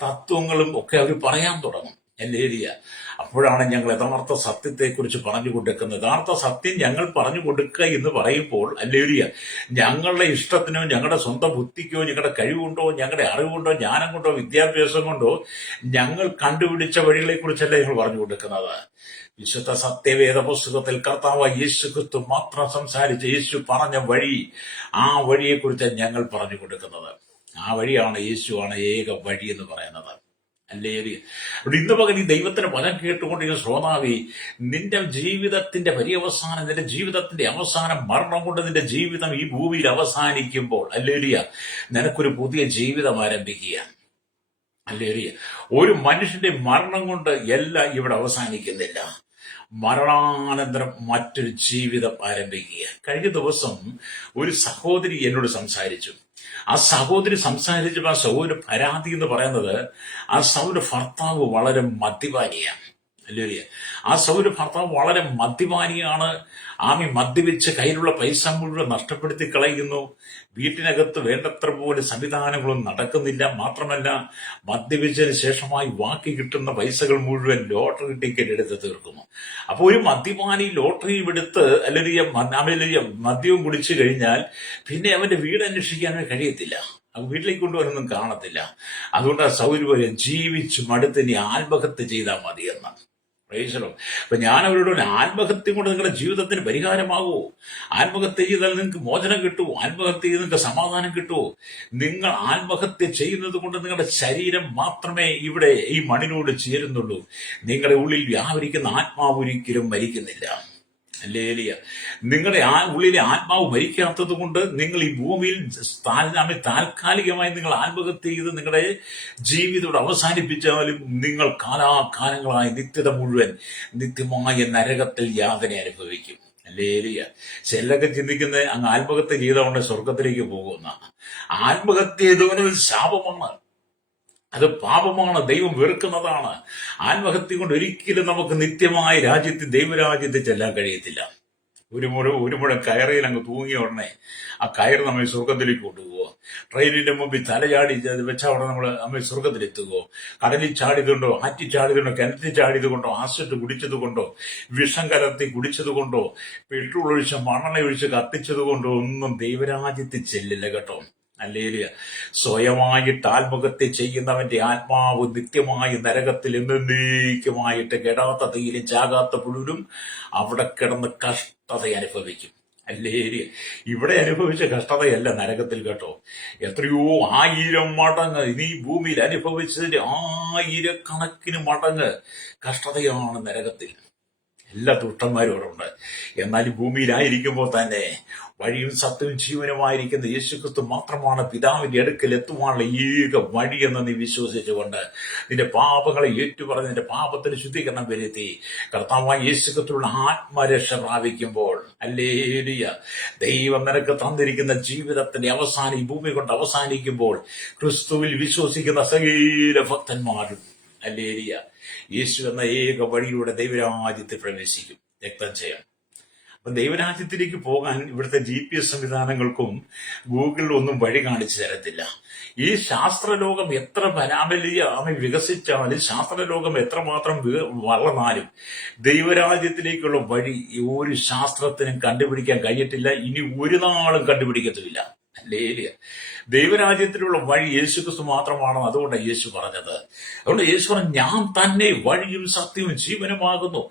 തത്വങ്ങളും ഒക്കെ അവർ പറയാൻ തുടങ്ങും. ഹല്ലേലൂയ. അപ്പോഴാണ് ഞങ്ങൾ യഥാർത്ഥ സത്യത്തെക്കുറിച്ച് പറഞ്ഞു കൊടുക്കുന്നത്. യഥാർത്ഥ സത്യം ഞങ്ങൾ പറഞ്ഞു കൊടുക്കുക എന്ന് പറയുമ്പോൾ, ഹല്ലേലൂയ, ഞങ്ങളുടെ ഇഷ്ടത്തിനോ ഞങ്ങളുടെ സ്വന്തം ബുദ്ധിക്കോ ഞങ്ങളുടെ കഴിവുകൊണ്ടോ ഞങ്ങളുടെ അറിവുകൊണ്ടോ ജ്ഞാനം കൊണ്ടോ വിദ്യാഭ്യാസം കൊണ്ടോ ഞങ്ങൾ കണ്ടുപിടിച്ച വഴികളെ കുറിച്ചല്ല ഞങ്ങൾ പറഞ്ഞു കൊടുക്കുന്നത്. വിശുദ്ധ സത്യവേദ പുസ്തകത്തിൽ കർത്താവ് യേശുക്രിസ്തു മാത്രം സംസാരിച്ച യേശു പറഞ്ഞ വഴി, ആ വഴിയെക്കുറിച്ച് ഞങ്ങൾ പറഞ്ഞു കൊടുക്കുന്നത്. ആ വഴിയാണ്, യേശുവാണ് ഏക വഴി എന്ന് പറയുന്നത്. ഹല്ലേലൂയ. അവിടെ ഇന്ന് പകൽ ഈ ദൈവത്തിന്റെ വചനം കേട്ടുകൊണ്ടിരിക്കുന്ന ശ്രോതാവേ, നിന്റെ ജീവിതത്തിന്റെ പര്യവസാനം, നിന്റെ ജീവിതത്തിന്റെ അവസാനം, മരണം കൊണ്ട് നിന്റെ ജീവിതം ഈ ഭൂമിയിൽ അവസാനിക്കുമ്പോൾ, ഹല്ലേലൂയ, നിനക്കൊരു പുതിയ ജീവിതം ആരംഭിക്കുക. ഹല്ലേലൂയ. ഒരു മനുഷ്യന്റെ മരണം കൊണ്ട് എല്ലാം ഇവിടെ അവസാനിക്കുന്നില്ല. മരണാനന്തരം മറ്റൊരു ജീവിതം ആരംഭിക്കുക. കഴിഞ്ഞ ദിവസം ഒരു സഹോദരി എന്നോട് സംസാരിച്ചു. ആ സഹോദരി സംസാരിച്ചപ്പോൾ ആ സഹോദരി പരാതി എന്ന് പറയുന്നത്, ആ സഹോദരി ഭർത്താവ് വളരെ മദ്യപാനിയാണ്. ഹല്ലേലൂയ. ആ സഹോദരി ഭർത്താവ് വളരെ മദ്യപാനിയാണ്. ആമി മദ്യപിച്ച് കയ്യിലുള്ള പൈസ മുഴുവൻ നഷ്ടപ്പെടുത്തി കളയുന്നു. വീട്ടിനകത്ത് വേണ്ടത്ര പോലെ സംവിധാനങ്ങളൊന്നും നടക്കുന്നില്ല. മാത്രമല്ല, മദ്യപിച്ചതിന് ശേഷമായി ബാക്കി കിട്ടുന്ന പൈസകൾ മുഴുവൻ ലോട്ടറി ടിക്കറ്റ് എടുത്ത് തീർക്കുന്നു. അപ്പൊ ഒരു മദ്യപാനി ലോട്ടറി എടുത്ത് അല്ലെങ്കിൽ മദ്യവും കുടിച്ചു കഴിഞ്ഞാൽ പിന്നെ അവന്റെ വീട് അന്വേഷിക്കാനേ കഴിയത്തില്ല. വീട്ടിലേക്ക് കൊണ്ടുവരൊന്നും കാണത്തില്ല. അതുകൊണ്ട് ആ സൗകര്യം ജീവിച്ചു മടുത്ത് ഇനി ആത്മഹത്യ ചെയ്താൽ മതിയെന്ന്. പ്രൈസലോ. അപ്പൊ ഞാൻ അവരോട്, ആത്മഹത്യ കൊണ്ട് നിങ്ങളുടെ ജീവിതത്തിന് പരിഹാരമാകുമോ? ആത്മഹത്യ ചെയ്താൽ നിങ്ങൾക്ക് മോചനം കിട്ടുമോ? ആത്മഹത്യ ചെയ്ത് നിങ്ങൾക്ക് സമാധാനം കിട്ടുമോ? നിങ്ങൾ ആത്മഹത്യ ചെയ്യുന്നത് കൊണ്ട് നിങ്ങളുടെ ശരീരം മാത്രമേ ഇവിടെ ഈ മണ്ണിനോട് ചേരുന്നുള്ളൂ. നിങ്ങളുടെ ഉള്ളിൽ വ്യാപരിക്കുന്ന ആത്മാവ് ഒരിക്കലും മരിക്കുന്നില്ല. ഹല്ലേലൂയ. നിങ്ങളുടെ ഉള്ളിലെ ആത്മാവ് മരിക്കാത്തത് കൊണ്ട് നിങ്ങൾ ഈ ഭൂമിയിൽ താൽക്കാലികമായി നിങ്ങൾ ആത്മഹത്യ ചെയ്ത് നിങ്ങളുടെ ജീവിതം അവസാനിപ്പിച്ചാലും നിങ്ങൾ കാലാകാലങ്ങളായി നിത്യത മുഴുവൻ നിത്യമായ നരകത്തിൽ യാതന അനുഭവിക്കും. ഹല്ലേലൂയ. ചിലരൊക്കെ ചിന്തിക്കുന്നത് അങ്ങ് ആത്മഹത്യ ചെയ്തതുകൊണ്ട് സ്വർഗത്തിലേക്ക് പോകുന്ന. ആത്മഹത്യ ചെയ്തവന് ശാപമാണ്, അത് പാപമാണ്, ദൈവം വെറുക്കുന്നതാണ്. ആത്മഹത്യ കൊണ്ട് ഒരിക്കലും നമുക്ക് നിത്യമായ രാജ്യത്തിൽ, ദൈവരാജ്യത്തിൽ ചെല്ലാൻ കഴിയത്തില്ല. ഒരു മുഴം കയറിയിൽ അങ്ങ് തൂങ്ങിയ ഉടനെ ആ കയറ് നമ്മെ സ്വർഗത്തിലേക്ക് കൊണ്ടുപോകുമോ? ട്രെയിനിന്റെ മുമ്പിൽ തലചാടി വെച്ചാൽ അവിടെ നമ്മൾ സ്വർഗത്തിലെത്തുകയോ? കടലിൽ ചാടിയതുകൊണ്ടോ, ആറ്റി ചാടിയതുകൊണ്ടോ, കിണറ്റിൽ ചാടിയത് കൊണ്ടോ, ആസിഡ് കുടിച്ചത് കൊണ്ടോ, വിഷം കലർത്തി കുടിച്ചത് കൊണ്ടോ, പെട്രോൾ ഒഴിച്ച് മണ്ണെണ്ണ ഒഴിച്ച് കത്തിച്ചത് കൊണ്ടോ ഒന്നും ദൈവരാജ്യത്തിൽ ചെല്ലില്ല കേട്ടോ. ഹല്ലേലൂയ. സ്വയമായിട്ട് ആത്മഹത്യ ചെയ്യുന്നവന്റെ ആത്മാവ് നിത്യമായി നരകത്തിൽ എന്നേക്കുമായിട്ട് കെടാത്ത തീയിലും ചാകാത്ത പുഴുവിലും അവിടെ കിടന്ന് കഷ്ടത അനുഭവിക്കും. ഹല്ലേലൂയ. ഇവിടെ അനുഭവിച്ച കഷ്ടതയല്ല നരകത്തിൽ കേട്ടോ. എത്രയോ 1000 മടങ്ങ് ഇനി ഭൂമിയിൽ അനുഭവിച്ചതിന്റെ 1000കണക്കിന് മടങ്ങ് കഷ്ടതയാണ് നരകത്തിൽ. എല്ലാ ദുഷ്ടന്മാരും അവിടെ ഉണ്ട്. എന്നാൽ ഭൂമിയിലായിരിക്കുമ്പോൾ തന്നെ വഴിയും സത്യവും ജീവനുമായിരിക്കുന്ന യേശുക്രിസ്തു മാത്രമാണ് പിതാവിന്റെ അടുക്കൽ എത്തുവാനുള്ള ഏക വഴിയെന്ന് നീ വിശ്വസിച്ചുകൊണ്ട് നിന്റെ പാപങ്ങളെ ഏറ്റുപറഞ്ഞ് നിന്റെ പാപത്തിന് ശുദ്ധീകരണം വരുത്തി കർത്താവായ യേശുക്രിസ്തുവിനുള്ള ആത്മരക്ഷ പ്രാപിക്കുമ്പോൾ, ഹല്ലേലൂയ, ദൈവം നിനക്ക് തന്നിരിക്കുന്ന ജീവിതത്തിന്റെ അവസാനം ഈ ഭൂമി കൊണ്ട് അവസാനിക്കുമ്പോൾ ക്രിസ്തുവിൽ വിശ്വസിക്കുന്ന സകല ഭക്തന്മാരും, ഹല്ലേലൂയ, യേശു എന്ന ഏക വഴിയിലൂടെ ദൈവരാജ്യത്തിൽ പ്രവേശിക്കും. രക്തം ചെയ്യാം. അപ്പൊ ദൈവരാജ്യത്തിലേക്ക് പോകാൻ ഇവിടുത്തെ GPS സംവിധാനങ്ങൾക്കും ഗൂഗിളിലും ഒന്നും വഴി കാണിച്ചു തരത്തില്ല. ഈ ശാസ്ത്രലോകം എത്ര വികസിച്ചാലും, ശാസ്ത്രലോകം എത്രമാത്രം വളർന്നാലും ദൈവരാജ്യത്തിലേക്കുള്ള വഴി ഒരു ശാസ്ത്രത്തിനും കണ്ടുപിടിക്കാൻ കഴിഞ്ഞിട്ടില്ല. ഇനി ഒരു നാളും കണ്ടുപിടിക്കത്തുമില്ല. ലേലിയ ദൈവരാജ്യത്തിലുള്ള വഴി യേശുക്രിസ്തു മാത്രമാണ്. അതുകൊണ്ട് യേശു പറഞ്ഞത്. അതുകൊണ്ട് യേശു പറഞ്ഞു, ഞാൻ തന്നെ വഴിയും സത്യവും ജീവനുമാകുന്നു.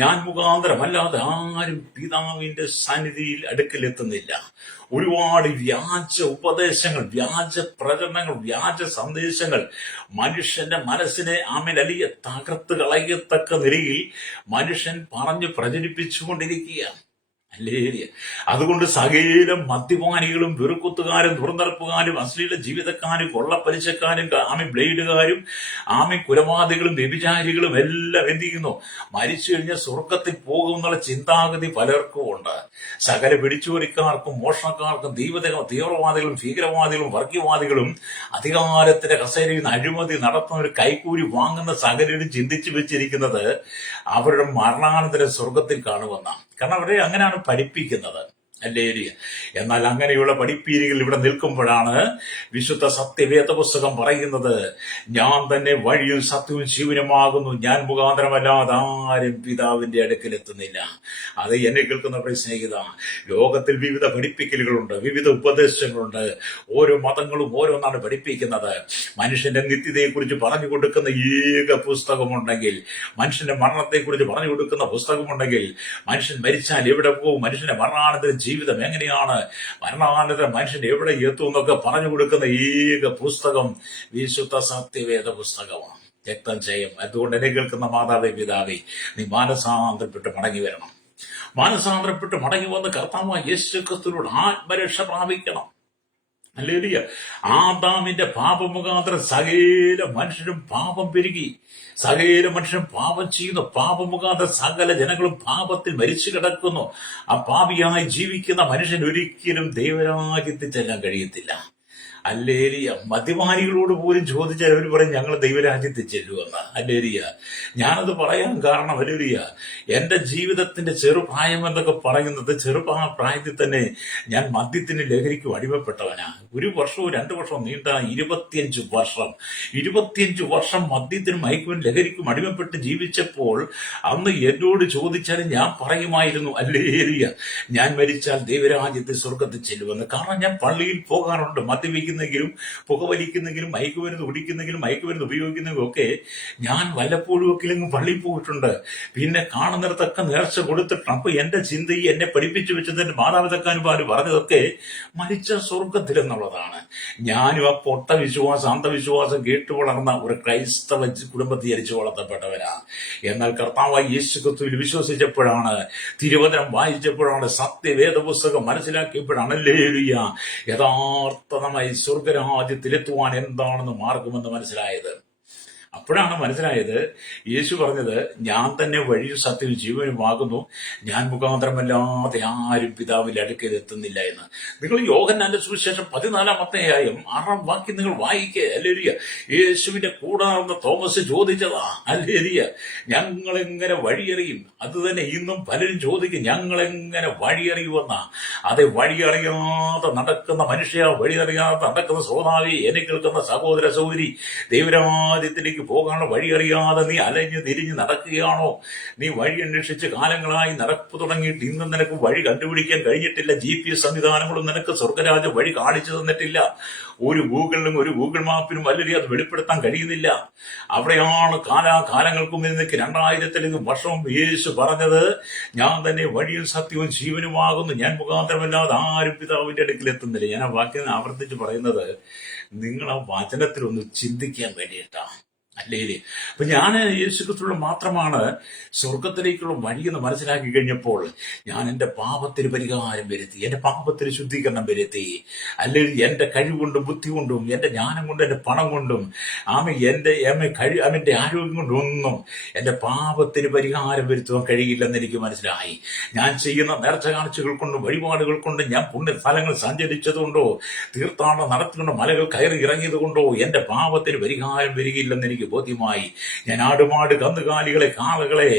ഞാൻ മുഖാന്തരം അല്ലാതെ ആരും പിതാവിന്റെ സന്നിധിയിൽ അടുക്കലെത്തുന്നില്ല. ഒരുപാട് വ്യാജ ഉപദേശങ്ങൾ, വ്യാജ പ്രചരണങ്ങൾ, വ്യാജ സന്ദേശങ്ങൾ മനുഷ്യന്റെ മനസ്സിനെ വലിയ തകർത്ത് കളയത്തക്ക നിലയിൽ മനുഷ്യൻ പറഞ്ഞു പ്രചരിപ്പിച്ചുകൊണ്ടിരിക്കുകയാണ്. ഹല്ലേലൂയ. അതുകൊണ്ട് സകലം മദ്യപാനികളും വെറുക്കുത്തുകാരും ദുർനടപ്പുകാരും അശ്ലീല ജീവിതക്കാരും കൊള്ളപ്പലിശക്കാരും ബ്ലേഡുകാരും കുലപാതകളും വ്യഭിചാരികളും എല്ലാം എന്ത് ചെയ്യുന്നു? മരിച്ചു കഴിഞ്ഞാൽ സ്വർഗത്തിൽ പോകും എന്നുള്ള ചിന്താഗതി പലർക്കും ഉണ്ട്. സകല പിടിച്ചുപറിക്കാർക്കും മോഷണക്കാർക്കും തീവ്രവാദികളും ഭീകരവാദികളും വർഗീയവാദികളും അധികാരത്തിന്റെ കസേരയിൽ നിന്ന് അഴിമതി നടത്തുന്ന ഒരു കൈക്കൂലി വാങ്ങുന്ന സകലരും ചിന്തിച്ചു വെച്ചിരിക്കുന്നത് അവരുടെ മരണാനന്തര സ്വർഗത്തിൽ കാണുമെന്നാണ്. കാരണം അവരെ അങ്ങനെയാണ് പഠിപ്പിക്കുന്നത്. ഹല്ലേലൂയ. എന്നാൽ അങ്ങനെയുള്ള പഠിപ്പീരികൾ ഇവിടെ നിൽക്കുമ്പോഴാണ് വിശുദ്ധ സത്യവേദ പുസ്തകം പറയുന്നത്, ഞാൻ തന്നെ വഴിയും സത്യവും ജീവനുമാകുന്നു. ഞാൻ മുഖാന്തരമല്ലാതെ ആരും പിതാവിന്റെ അടുക്കലെത്തുന്നില്ല. അത് എന്നെ കേൾക്കുന്ന സ്നേഹിത, ലോകത്തിൽ വിവിധ പഠിപ്പിക്കലുകളുണ്ട്, വിവിധ ഉപദേശങ്ങളുണ്ട്. ഓരോ മതങ്ങളും ഓരോന്നാണ് പഠിപ്പിക്കുന്നത്. മനുഷ്യന്റെ നിത്യതയെക്കുറിച്ച് പറഞ്ഞു കൊടുക്കുന്ന ഏക പുസ്തകമുണ്ടെങ്കിൽ, മനുഷ്യന്റെ മരണത്തെക്കുറിച്ച് പറഞ്ഞു കൊടുക്കുന്ന പുസ്തകമുണ്ടെങ്കിൽ, മനുഷ്യൻ മരിച്ചാൽ എവിടെ പോകും, മനുഷ്യന്റെ മരണാനന്തര ജീവിതം എങ്ങനെയാണ്, മരണാനന്തരം മനുഷ്യൻ എവിടെ എത്തും എന്നൊക്കെ പറഞ്ഞു കൊടുക്കുന്ന ഏക പുസ്തകം വിശുദ്ധ സത്യവേദ പുസ്തകമാണ്. രക്തം ചെയ്യും. അതുകൊണ്ട് എന്നെ കേൾക്കുന്ന മാതാവേ, പിതാവേ, നീ മാനസാന്തരപ്പെട്ട് മടങ്ങി വരണം. മാനസാന്തരപ്പെട്ട് മടങ്ങി വന്ന് കർത്താവായ യേശുക്രിസ്തുവിനോട് ആത്മരക്ഷ പ്രാപിക്കണം. ഹല്ലേലൂയ. ആദാമിന്റെ പാപമുഖാന്തരം സകല മനുഷ്യരും പാപം പെരുകി. സകല മനുഷ്യരും പാപം ചെയ്യുന്നു. പാപമുഖാന്തരം സകല ജനങ്ങളും പാപത്തിൽ മരിച്ചു കിടക്കുന്നു. ആ പാപിയായി ജീവിക്കുന്ന മനുഷ്യൻ ഒരിക്കലും ദൈവരാജ്യത്തിൽ ചെല്ലാൻ കഴിയത്തില്ല. ഹല്ലേലൂയ. മദ്യപാനികളോട് പോലും ചോദിച്ചാൽ അവർ പറയും, ഞങ്ങൾ ദൈവരാജ്യത്തിൽ ചെല്ലുമെന്ന്. ഹല്ലേലൂയ. ഞാനത് പറയാൻ കാരണം, ഹല്ലേലൂയ, എന്റെ ജീവിതത്തിന്റെ ചെറുപ്രായം എന്നൊക്കെ പറയുന്നത്, ചെറുപ്രായത്തിൽ തന്നെ ഞാൻ മദ്യത്തിന് ലഹരിക്കും അടിമപ്പെട്ടവനാ. 1 വർഷവും 2 വർഷവും നീണ്ട 25 വർഷം മദ്യത്തിനും മയക്കുവിനും ലഹരിക്കും അടിമപ്പെട്ട് ജീവിച്ചപ്പോൾ അന്ന് എന്നോട് ചോദിച്ചാലും ഞാൻ പറയുമായിരുന്നു, ഹല്ലേലൂയ, ഞാൻ മരിച്ചാൽ ദൈവരാജ്യത്തിൽ സ്വർഗത്തിൽ ചെല്ലുമെന്ന്. കാരണം ഞാൻ പള്ളിയിൽ പോകാറുണ്ട്. മദ്യപിക്കുന്നെങ്കിലും പുകവലിക്കുന്നെങ്കിലും മയക്കുമരുന്ന് കുടിക്കുന്നെങ്കിലും മയക്കുമരുന്ന് ഉപയോഗിക്കുന്നെങ്കിലും ഒക്കെ ഞാൻ വല്ലപ്പോഴും ഒക്കെങ്കിലും പള്ളിയിൽ പോയിട്ടുണ്ട്. പിന്നെ കാണുന്നിടത്തൊക്കെ നേർച്ച കൊടുത്തിട്ടുണ്ട്. അപ്പൊ എന്റെ ചിന്തയും എന്നെ പഠിപ്പിച്ചു വെച്ചത് എന്റെ മാതാപിതാക്കന്മാർ പറഞ്ഞതൊക്കെ മരിച്ച സ്വർഗത്തിലെന്നുള്ളതാണ്. ഞാനും ആ പൊട്ട വിശ്വാസം, അന്ധവിശ്വാസം കേട്ടു വളർന്ന ഒരു ക്രൈസ്തവ കുടുംബത്തിൽ ജനിച്ചു വളർത്തപ്പെട്ടവരാ. എന്നാൽ കർത്താവായ യേശുക്രിസ്തുവിൽ വിശ്വസിച്ചപ്പോഴാണ്, തിരുവചനം വായിച്ചപ്പോഴാണ്, സത്യവേദ പുസ്തകം മനസ്സിലാക്കിയപ്പോഴാണ്, ഹല്ലേലൂയ, യഥാർത്ഥമായി സ്വർഗരാജ്യത്തിലെത്തുവാൻ എന്താണെന്ന് മാർഗമെന്ന് മനസ്സിലായത്. അപ്പോഴാണ് മനസ്സിലായത്, യേശു പറഞ്ഞത്, ഞാൻ തന്നെ വഴിയും സത്യവും ജീവനുമാകുന്നു. ഞാൻ മുഖാന്തരമല്ലാതെ ആരും പിതാവിന്റെ അടുക്കൽ എത്തുന്നില്ല എന്ന്. നിങ്ങൾ യോഹന്നാന്റെ സുവിശേഷം 14-ാമത്തെ അധ്യായം 6-ാം വാക്യം നിങ്ങൾ വായിക്കുക. ഹല്ലേലൂയ. യേശുവിന്റെ കൂടാർന്ന തോമസ് ചോദിച്ചതാ, ഹല്ലേലൂയ, ഞങ്ങളെങ്ങനെ വഴിയറിയും? അത് തന്നെ ഇന്നും പലരും ചോദിക്കും, ഞങ്ങളെങ്ങനെ വഴിയറിയുമെന്നാ. അതെ, വഴിയറിയാതെ നടക്കുന്ന മനുഷ്യ, വഴിയറിയാതെ നടക്കുന്ന ശ്രോതാവി, എന്നെ കേൾക്കുന്ന സഹോദര സഹോദരി, ദൈവരാജ്യത്തിലേക്ക് പോകാനുള്ള വഴി അറിയാതെ നീ അലഞ്ഞു തിരിഞ്ഞ് നടക്കുകയാണോ? നീ വഴി അന്വേഷിച്ച് കാലങ്ങളായി നടപ്പ് തുടങ്ങിയിട്ട് ഇന്നും നിനക്ക് വഴി കണ്ടുപിടിക്കാൻ കഴിഞ്ഞിട്ടില്ല. GPS സംവിധാനങ്ങളും നിനക്ക് സ്വർഗരാജ വഴി കാണിച്ചു തന്നിട്ടില്ല. ഒരു ഗൂഗിളിനും ഒരു ഗൂഗിൾ മാപ്പിനും അല്ലെങ്കിൽ അത് വെളിപ്പെടുത്താൻ കഴിയുന്നില്ല. അവിടെയാണ് കാലാകാലങ്ങൾക്കും നിനക്ക് 2000-ലേക്കും വർഷവും യേശു പറഞ്ഞത്, ഞാൻ തന്നെ വഴിയും സത്യവും ജീവനുമാകുന്നു. ഞാൻ മുഖാന്തരമല്ലാതെ ആരും പിതാവിന്റെ അടുക്കൽ എത്തുന്നില്ല. ഞാൻ ആ വാക്യം ആവർത്തിച്ച് പറയുന്നത് നിങ്ങൾ ആ വചനത്തിലൊന്ന് ചിന്തിക്കാൻ വേണ്ടിയിട്ടാണ്. അല്ലേ? അപ്പൊ ഞാൻ യേശുക്രിസ്തുവിൽ മാത്രമാണ് സ്വർഗത്തിലേക്കുള്ള വഴിയെന്ന് മനസ്സിലാക്കി കഴിഞ്ഞപ്പോൾ ഞാൻ എന്റെ പാപത്തിന് പരിഹാരം വരുത്തി, എന്റെ പാപത്തിന് ശുദ്ധീകരണം വരുത്തി. അല്ലെങ്കിൽ എന്റെ കഴിവുകൊണ്ടും ബുദ്ധി കൊണ്ടും എന്റെ ജ്ഞാനം കൊണ്ടും എന്റെ പണം കൊണ്ടും എന്റെ ആരോഗ്യം കൊണ്ടും ഒന്നും എന്റെ പാപത്തിന് പരിഹാരം വരുത്തുവാൻ കഴിയില്ലെന്ന് എനിക്ക് മനസ്സിലായി. ഞാൻ ചെയ്യുന്ന നേർച്ച കാഴ്ചകൾ കൊണ്ടും വഴിപാടുകൾ കൊണ്ടും ഞാൻ പുണ്യസ്ഥലങ്ങൾ സഞ്ചരിച്ചതുകൊണ്ടോ തീർത്ഥാടനം നടത്തിക്കൊണ്ടോ മലകൾ കയറി ഇറങ്ങിയത് കൊണ്ടോ എന്റെ പാപത്തിന് പരിഹാരം വരികയില്ലെന്ന് എനിക്ക് എനിക്ക് ബോധ്യമായി. ഞാൻ ആടുമാട് കന്നുകാലികളെ കാളകളെ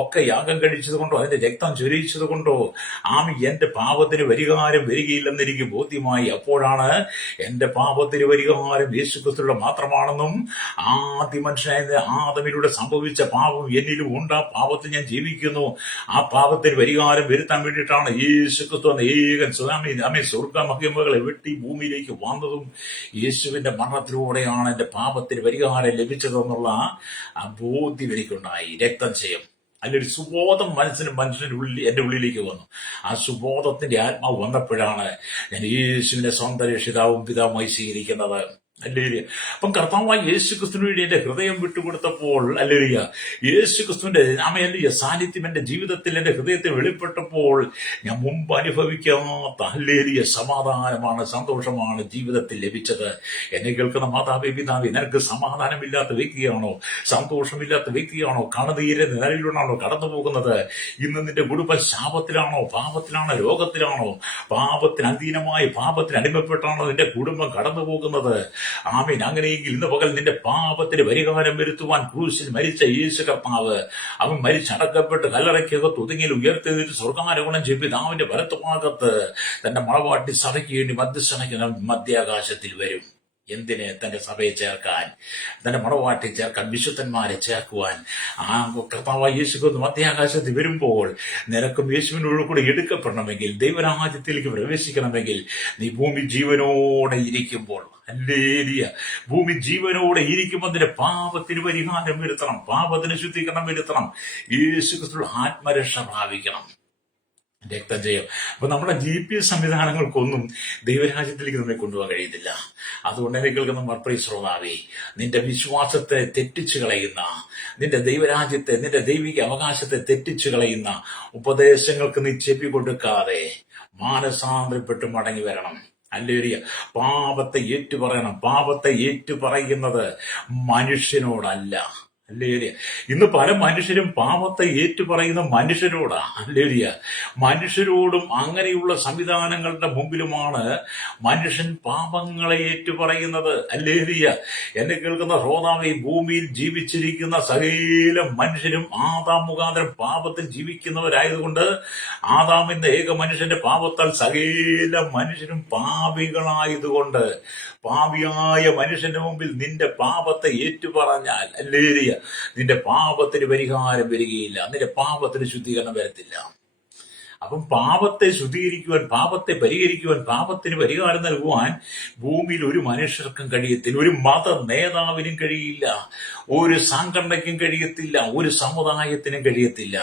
ഒക്കെ യാഗം കഴിച്ചത് കൊണ്ടോ അതിന്റെ രക്തം ചൊരിയിച്ചത് കൊണ്ടോ എന്റെ പാപത്തിന് പരിഹാരം വരികയില്ലെന്ന് എനിക്ക് ബോധ്യമായി. അപ്പോഴാണ് എന്റെ പാപത്തിന് പരിഹാരം യേശുക്രിസ്തുവിലൂടെ മാത്രമാണെന്നും ആദ്യ മനുഷ്യനായ ആദമിലൂടെ സംഭവിച്ച പാപം എന്നിലും ഉണ്ട്, ആ പാപത്തിൽ ഞാൻ ജീവിക്കുന്നു, ആ പാപത്തിന് പരിഹാരം വരുത്താൻ വേണ്ടിയിട്ടാണ് യേശുക്രിസ്തു എന്ന ഏകൻ സ്വർഗ മഹിമകളെ വെട്ടി ഭൂമിയിലേക്ക് വന്നതും യേശുവിന്റെ മരണത്തിലൂടെയാണ് എന്റെ പാപത്തിന് പരിഹാരം ലഭിച്ചതെന്നുള്ള ആ ബോധ്യം എനിക്കുണ്ടായി. രക്തം ചെയ്യും അതിലൊരു സുബോധം മനുഷ്യന്റെ ഉള്ളിൽ എന്റെ ഉള്ളിലേക്ക് വന്നു. ആ സുബോധത്തിന്റെ ആത്മാവ് വന്നപ്പോഴാണ് ഞാൻ യേശുവിനെ സ്വന്തം രക്ഷിതാവും പിതാവുമായി സ്വീകരിക്കുന്നത്. അല്ലേലിയ. അപ്പം കർത്താവായ യേശു ക്രിസ്തുവിന് വേണ്ടി എന്റെ ഹൃദയം വിട്ടുകൊടുത്തപ്പോൾ, അല്ലേലിയ, യേശു ക്രിസ്തുവിന്റെ അല്ലേലിയ സാന്നിധ്യം എന്റെ ജീവിതത്തിൽ എന്റെ ഹൃദയത്തിൽ വെളിപ്പെട്ടപ്പോൾ ഞാൻ മുമ്പ് അനുഭവിക്കാത്ത അല്ലേലിയ സമാധാനമാണ്, സന്തോഷമാണ് ജീവിതത്തിൽ ലഭിച്ചത്. എന്നെ കേൾക്കുന്ന മാതാവേ പിതാവേ, നിനക്ക് സമാധാനമില്ലാത്ത വ്യക്തിയാണോ, സന്തോഷമില്ലാത്ത വ്യക്തിയാണോ, കണുനീരെ നിലയിലൂടാണോ കടന്നു പോകുന്നത്? ഇന്ന് നിന്റെ കുടുംബം ശാപത്തിലാണോ, പാപത്തിലാണോ, രോഗത്തിലാണോ, പാപത്തിന് അധീനമായി പാപത്തിന് അടിമപ്പെട്ടാണോ നിന്റെ കുടുംബം കടന്നു പോകുന്നത്? ആമീൻ. അങ്ങനെയെങ്കിൽ ഇന്ന് പകൽ നിന്റെ പാപത്തിന് പരിഹാരം വരുത്തുവാൻ ക്രൂശിൽ മരിച്ച യേശു കർത്താവ്, അവൻ മരിച്ചടക്കപ്പെട്ട് കല്ലറയ്ക്കകത്ത് ഒതുങ്ങിയിൽ ഉയർത്തെഴുന്നേറ്റ് സ്വർഗ്ഗാരോഹണം ചെയ്ത് പിതാവിന്റെ വലത്തുഭാഗത്ത് തന്റെ മണവാട്ടി സഭയ്ക്ക് വേണ്ടി മധ്യസ്ഥനയ്ക്ക് മധ്യാകാശത്തിൽ വരും. എന്തിന്? തന്റെ സഭയെ ചേർക്കാൻ, തന്റെ മണവാട്ടി ചേർക്കാൻ, വിശുദ്ധന്മാരെ ചേർക്കുവാൻ. ആ കർത്താവായ യേശു മധ്യാകാശത്തിൽ വരുമ്പോൾ നിനക്കും യേശുവിനോട് കൂടെ എടുക്കപ്പെടണമെങ്കിൽ, ദൈവരാജ്യത്തിലേക്ക് പ്രവേശിക്കണമെങ്കിൽ നീ ഭൂമി ജീവനോടെ ഇരിക്കുമ്പോൾ, ഹല്ലേലൂയ, ഭൂമി ജീവനോടെ ഇരിക്കുമ്പോൾ നിന്റെ പാപത്തിന് പരിഹാരം വരുത്തണം, പാപത്തിന് ശുദ്ധീകരണം വരുത്തണം, യേശു ക്രിസ്തുവിന്റെ ആത്മരക്ഷ പ്രാപിക്കണം, രക്തം ചെയ്യും. അപ്പൊ നമ്മുടെ GPS സംവിധാനങ്ങൾക്കൊന്നും ദൈവരാജ്യത്തിലേക്ക് നമ്മെ കൊണ്ടുപോകാൻ കഴിയത്തില്ല. അതുകൊണ്ട് എന്നെ കേൾക്കുന്ന മർപ്രീ ശ്രോതാവേ, നിന്റെ വിശ്വാസത്തെ തെറ്റിച്ചു കളയുന്ന, നിന്റെ ദൈവരാജ്യത്തെ, നിന്റെ ദൈവിക അവകാശത്തെ തെറ്റിച്ചു കളയുന്ന ഉപദേശങ്ങൾക്ക് നീ ചെവി കൊടുക്കാതെ മാനസാന്തരപ്പെട്ട് മടങ്ങി വരണം. ഹല്ലേലൂയ. പാപത്തെ ഏറ്റുപറയണം. പാപത്തെ ഏറ്റുപറയുന്നത് മനുഷ്യനോടല്ല. ഹല്ലേലൂയ. ഇന്ന് പല മനുഷ്യരും പാപത്തെ ഏറ്റുപറയുന്ന മനുഷ്യരോടാ. ഹല്ലേലൂയ. മനുഷ്യരോടും അങ്ങനെയുള്ള സംവിധാനങ്ങളുടെ മുമ്പിലുമാണ് മനുഷ്യൻ പാപങ്ങളെ ഏറ്റുപറയുന്നത്. ഹല്ലേലൂയ. എന്നെ കേൾക്കുന്ന ശ്രോതാവേ, ഭൂമിയിൽ ജീവിച്ചിരിക്കുന്ന സകല മനുഷ്യരും ആദാം മുഖാന്തരം പാപത്തിൽ ജീവിക്കുന്നവരായതുകൊണ്ട് ആദാം എന്ന ഏക മനുഷ്യന്റെ പാപത്താൽ സകല മനുഷ്യരും പാപികളായതുകൊണ്ട് പാപിയായ മനുഷ്യന്റെ മുമ്പിൽ നിന്റെ പാപത്തെ ഏറ്റുപറഞ്ഞാൽ, ഹല്ലേലൂയ, നിന്റെ പാപത്തിന് പരിഹാരം വരികയില്ല, നിന്റെ പാപത്തിന് ശുദ്ധീകരണം വരത്തില്ല. അപ്പം പാപത്തെ ശുദ്ധീകരിക്കുവാൻ, പാപത്തെ പരിഹരിക്കുവാൻ, പാപത്തിന് പരിഹാരം നൽകുവാൻ ഭൂമിയിൽ ഒരു മനുഷ്യർക്കും കഴിയത്തില്ല, ഒരു മത നേതാവിനും കഴിയില്ല, ഒരു സംഘടനയ്ക്കും കഴിയത്തില്ല, ഒരു സമുദായത്തിനും കഴിയത്തില്ല,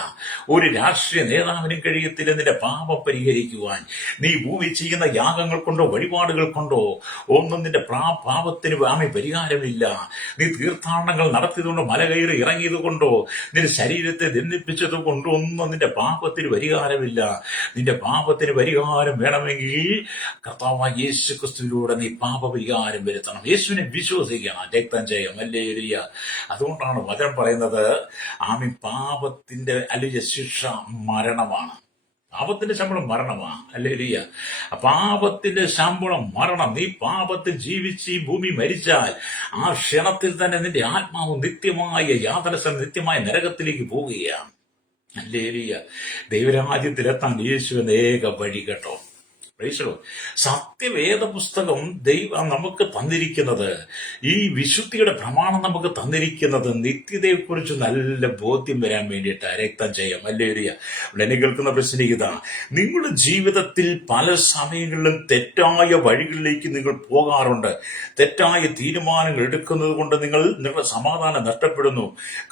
ഒരു രാഷ്ട്രീയ നേതാവിനും കഴിയത്തില്ല നിന്റെ പാപം പരിഹരിക്കുവാൻ. നീ ഭൂമി ചെയ്യുന്ന യാഗങ്ങൾ കൊണ്ടോ വഴിപാടുകൾ കൊണ്ടോ ഒന്നും നിന്റെ പാപത്തിന് പരിഹാരമില്ല. നീ തീർത്ഥാടനങ്ങൾ നടത്തിയതുകൊണ്ടോ മല കയറി ഇറങ്ങിയത് കൊണ്ടോ നിന്റെ ശരീരത്തെ ദണ്ഡിപ്പിച്ചത് കൊണ്ടോ ഒന്നും നിന്റെ പാപത്തിന് പരിഹാരമില്ല. നിന്റെ പാപത്തിന് പരിഹാരം വേണമെങ്കിൽ കർത്താവായ യേശു ക്രിസ്തുവിലൂടെ നീ പാപപരിഹാരം വരുത്തണം. യേശുവിനെ വിശ്വസിക്കണം, രക്തം ചെയ്യും. ഹല്ലേലൂയ. അതുകൊണ്ടാണ് വചനം പറയുന്നത്, പാപത്തിന്റെ അല്ലെങ്കിൽ ശിക്ഷ മരണമാണ്. പാപത്തിന്റെ ശമ്പളം മരണമാണ്. ഹല്ലേലൂയ. പാപത്തിന്റെ ശമ്പളം മരണം. നീ പാപത്തിൽ ജീവിച്ച് ഈ ഭൂമി മരിച്ചാൽ ആ ക്ഷണത്തിൽ തന്നെ നിന്റെ ആത്മാവ് നിത്യമായ യാതന, നിത്യമായ നരകത്തിലേക്ക് പോവുകയാണ്. ഹല്ലേലൂയ. ദൈവരാജ്യത്തിലെത്താൻ യേശുവിന്റെ ഏക വഴി കേട്ടോ. സത്യവേദ പുസ്തകം ദൈവം നമുക്ക് തന്നിരിക്കുന്നത്, ഈ വിശുദ്ധിയുടെ പ്രമാണം നമുക്ക് തന്നിരിക്കുന്നത് നിത്യതയെക്കുറിച്ച് നല്ല ബോധ്യം വരാൻ വേണ്ടിയിട്ട്. രക്തം ചെയ്യാം. ഹല്ലേലൂയ. എന്നെ കേൾക്കുന്ന പ്രശ്നം ഇതാ, നിങ്ങളുടെ ജീവിതത്തിൽ പല സമയങ്ങളിലും തെറ്റായ വഴികളിലേക്ക് നിങ്ങൾ പോകാറുണ്ട്. തെറ്റായ തീരുമാനങ്ങൾ എടുക്കുന്നത് കൊണ്ട് നിങ്ങളുടെ സമാധാനം നഷ്ടപ്പെടുന്നു.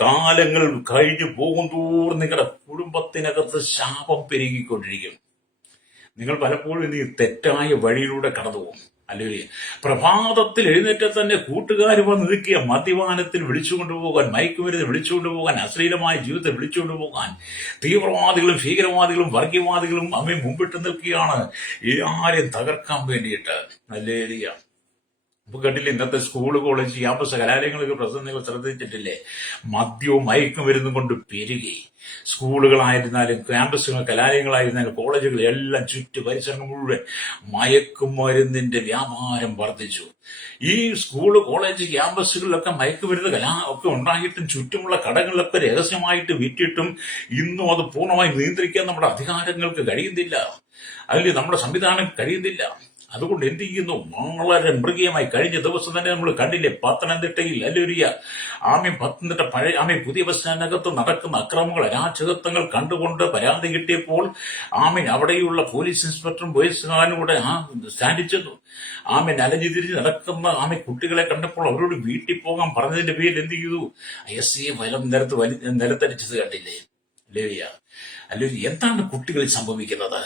കാലങ്ങൾ കഴിഞ്ഞു പോകും തോറും നിങ്ങളുടെ കുടുംബത്തിനകത്ത് ശാപം പെരുകിക്കൊണ്ടിരിക്കും. നിങ്ങൾ പലപ്പോഴും ഈ തെറ്റായ വഴിയിലൂടെ കടന്നു പോകും. അല്ലെങ്കിൽ പ്രഭാതത്തിൽ എഴുന്നേറ്റ് തന്നെ കൂട്ടുകാർ വന്ന് നിൽക്കുക, മദ്യപാനത്തിൽ വിളിച്ചുകൊണ്ടുപോകാൻ, മയക്കുമരുന്ന് വിളിച്ചുകൊണ്ടുപോകാൻ, അശ്ലീലമായ ജീവിതത്തെ വിളിച്ചുകൊണ്ടുപോകാൻ തീവ്രവാദികളും ഭീകരവാദികളും വർഗീയവാദികളും മുമ്പിട്ട് നിൽക്കുകയാണ്, ആരെയും തകർക്കാൻ വേണ്ടിയിട്ട്. ഹല്ലേലൂയ. ഇപ്പൊ കണ്ടില്ലേ, ഇന്നത്തെ സ്കൂൾ, കോളേജ്, ക്യാമ്പസ്, കലാലയങ്ങളൊക്കെ പ്രശ്നം നിങ്ങൾ ശ്രദ്ധിച്ചിട്ടില്ലേ? മദ്യവും മയക്കുമരുന്നും കൊണ്ട് പെരുകി. സ്കൂളുകളായിരുന്നാലും ക്യാമ്പസുകൾ, കലാലയങ്ങളായിരുന്നാലും കോളേജുകൾ എല്ലാം ചുറ്റു പരിസരങ്ങൾ മുഴുവൻ മയക്കുമരുന്നിന്റെ വ്യാപാരം വർദ്ധിച്ചു. ഈ സ്കൂള്, കോളേജ്, ക്യാമ്പസുകളിലൊക്കെ മയക്കുമരുന്ന് ഒക്കെ ഉണ്ടായിട്ടും ചുറ്റുമുള്ള കടകളിലൊക്കെ രഹസ്യമായിട്ട് വിറ്റിട്ടും ഇന്നും അത് പൂർണ്ണമായി നിയന്ത്രിക്കാൻ നമ്മുടെ അധികാരങ്ങൾക്ക് കഴിയുന്നില്ല, അല്ലെങ്കിൽ നമ്മുടെ സംവിധാനം കഴിയുന്നില്ല. അതുകൊണ്ട് എന്ത് ചെയ്യുന്നു? വളരെ മൃഗീയമായി കഴിഞ്ഞ ദിവസം തന്നെ നമ്മൾ കണ്ടില്ലേ, പത്തനംതിട്ടയിൽ അല്ലൊരിയ പത്തനംതിട്ട പുതിയ ബസ് സ്റ്റാൻഡിനകത്ത് നടക്കുന്ന അക്രമങ്ങൾ, അരാജകത്വങ്ങൾ കണ്ടുകൊണ്ട് പരാതി കിട്ടിയപ്പോൾ അവിടെയുള്ള പോലീസ് ഇൻസ്പെക്ടറും പോലീസുകാരും കൂടെ സ്റ്റാൻഡിൽ ചെന്നു. അലഞ്ഞു തിരിഞ്ഞ് നടക്കുന്ന കുട്ടികളെ കണ്ടപ്പോൾ അവരോട് വീട്ടിൽ പോകാൻ പറഞ്ഞതിന്റെ പേരിൽ എന്ത് ചെയ്തു? എസ് വലം നിലത്തടിച്ചത് കണ്ടില്ലേ? അല്ലേ, എന്താണ് കുട്ടികളിൽ സംഭവിക്കുന്നത്?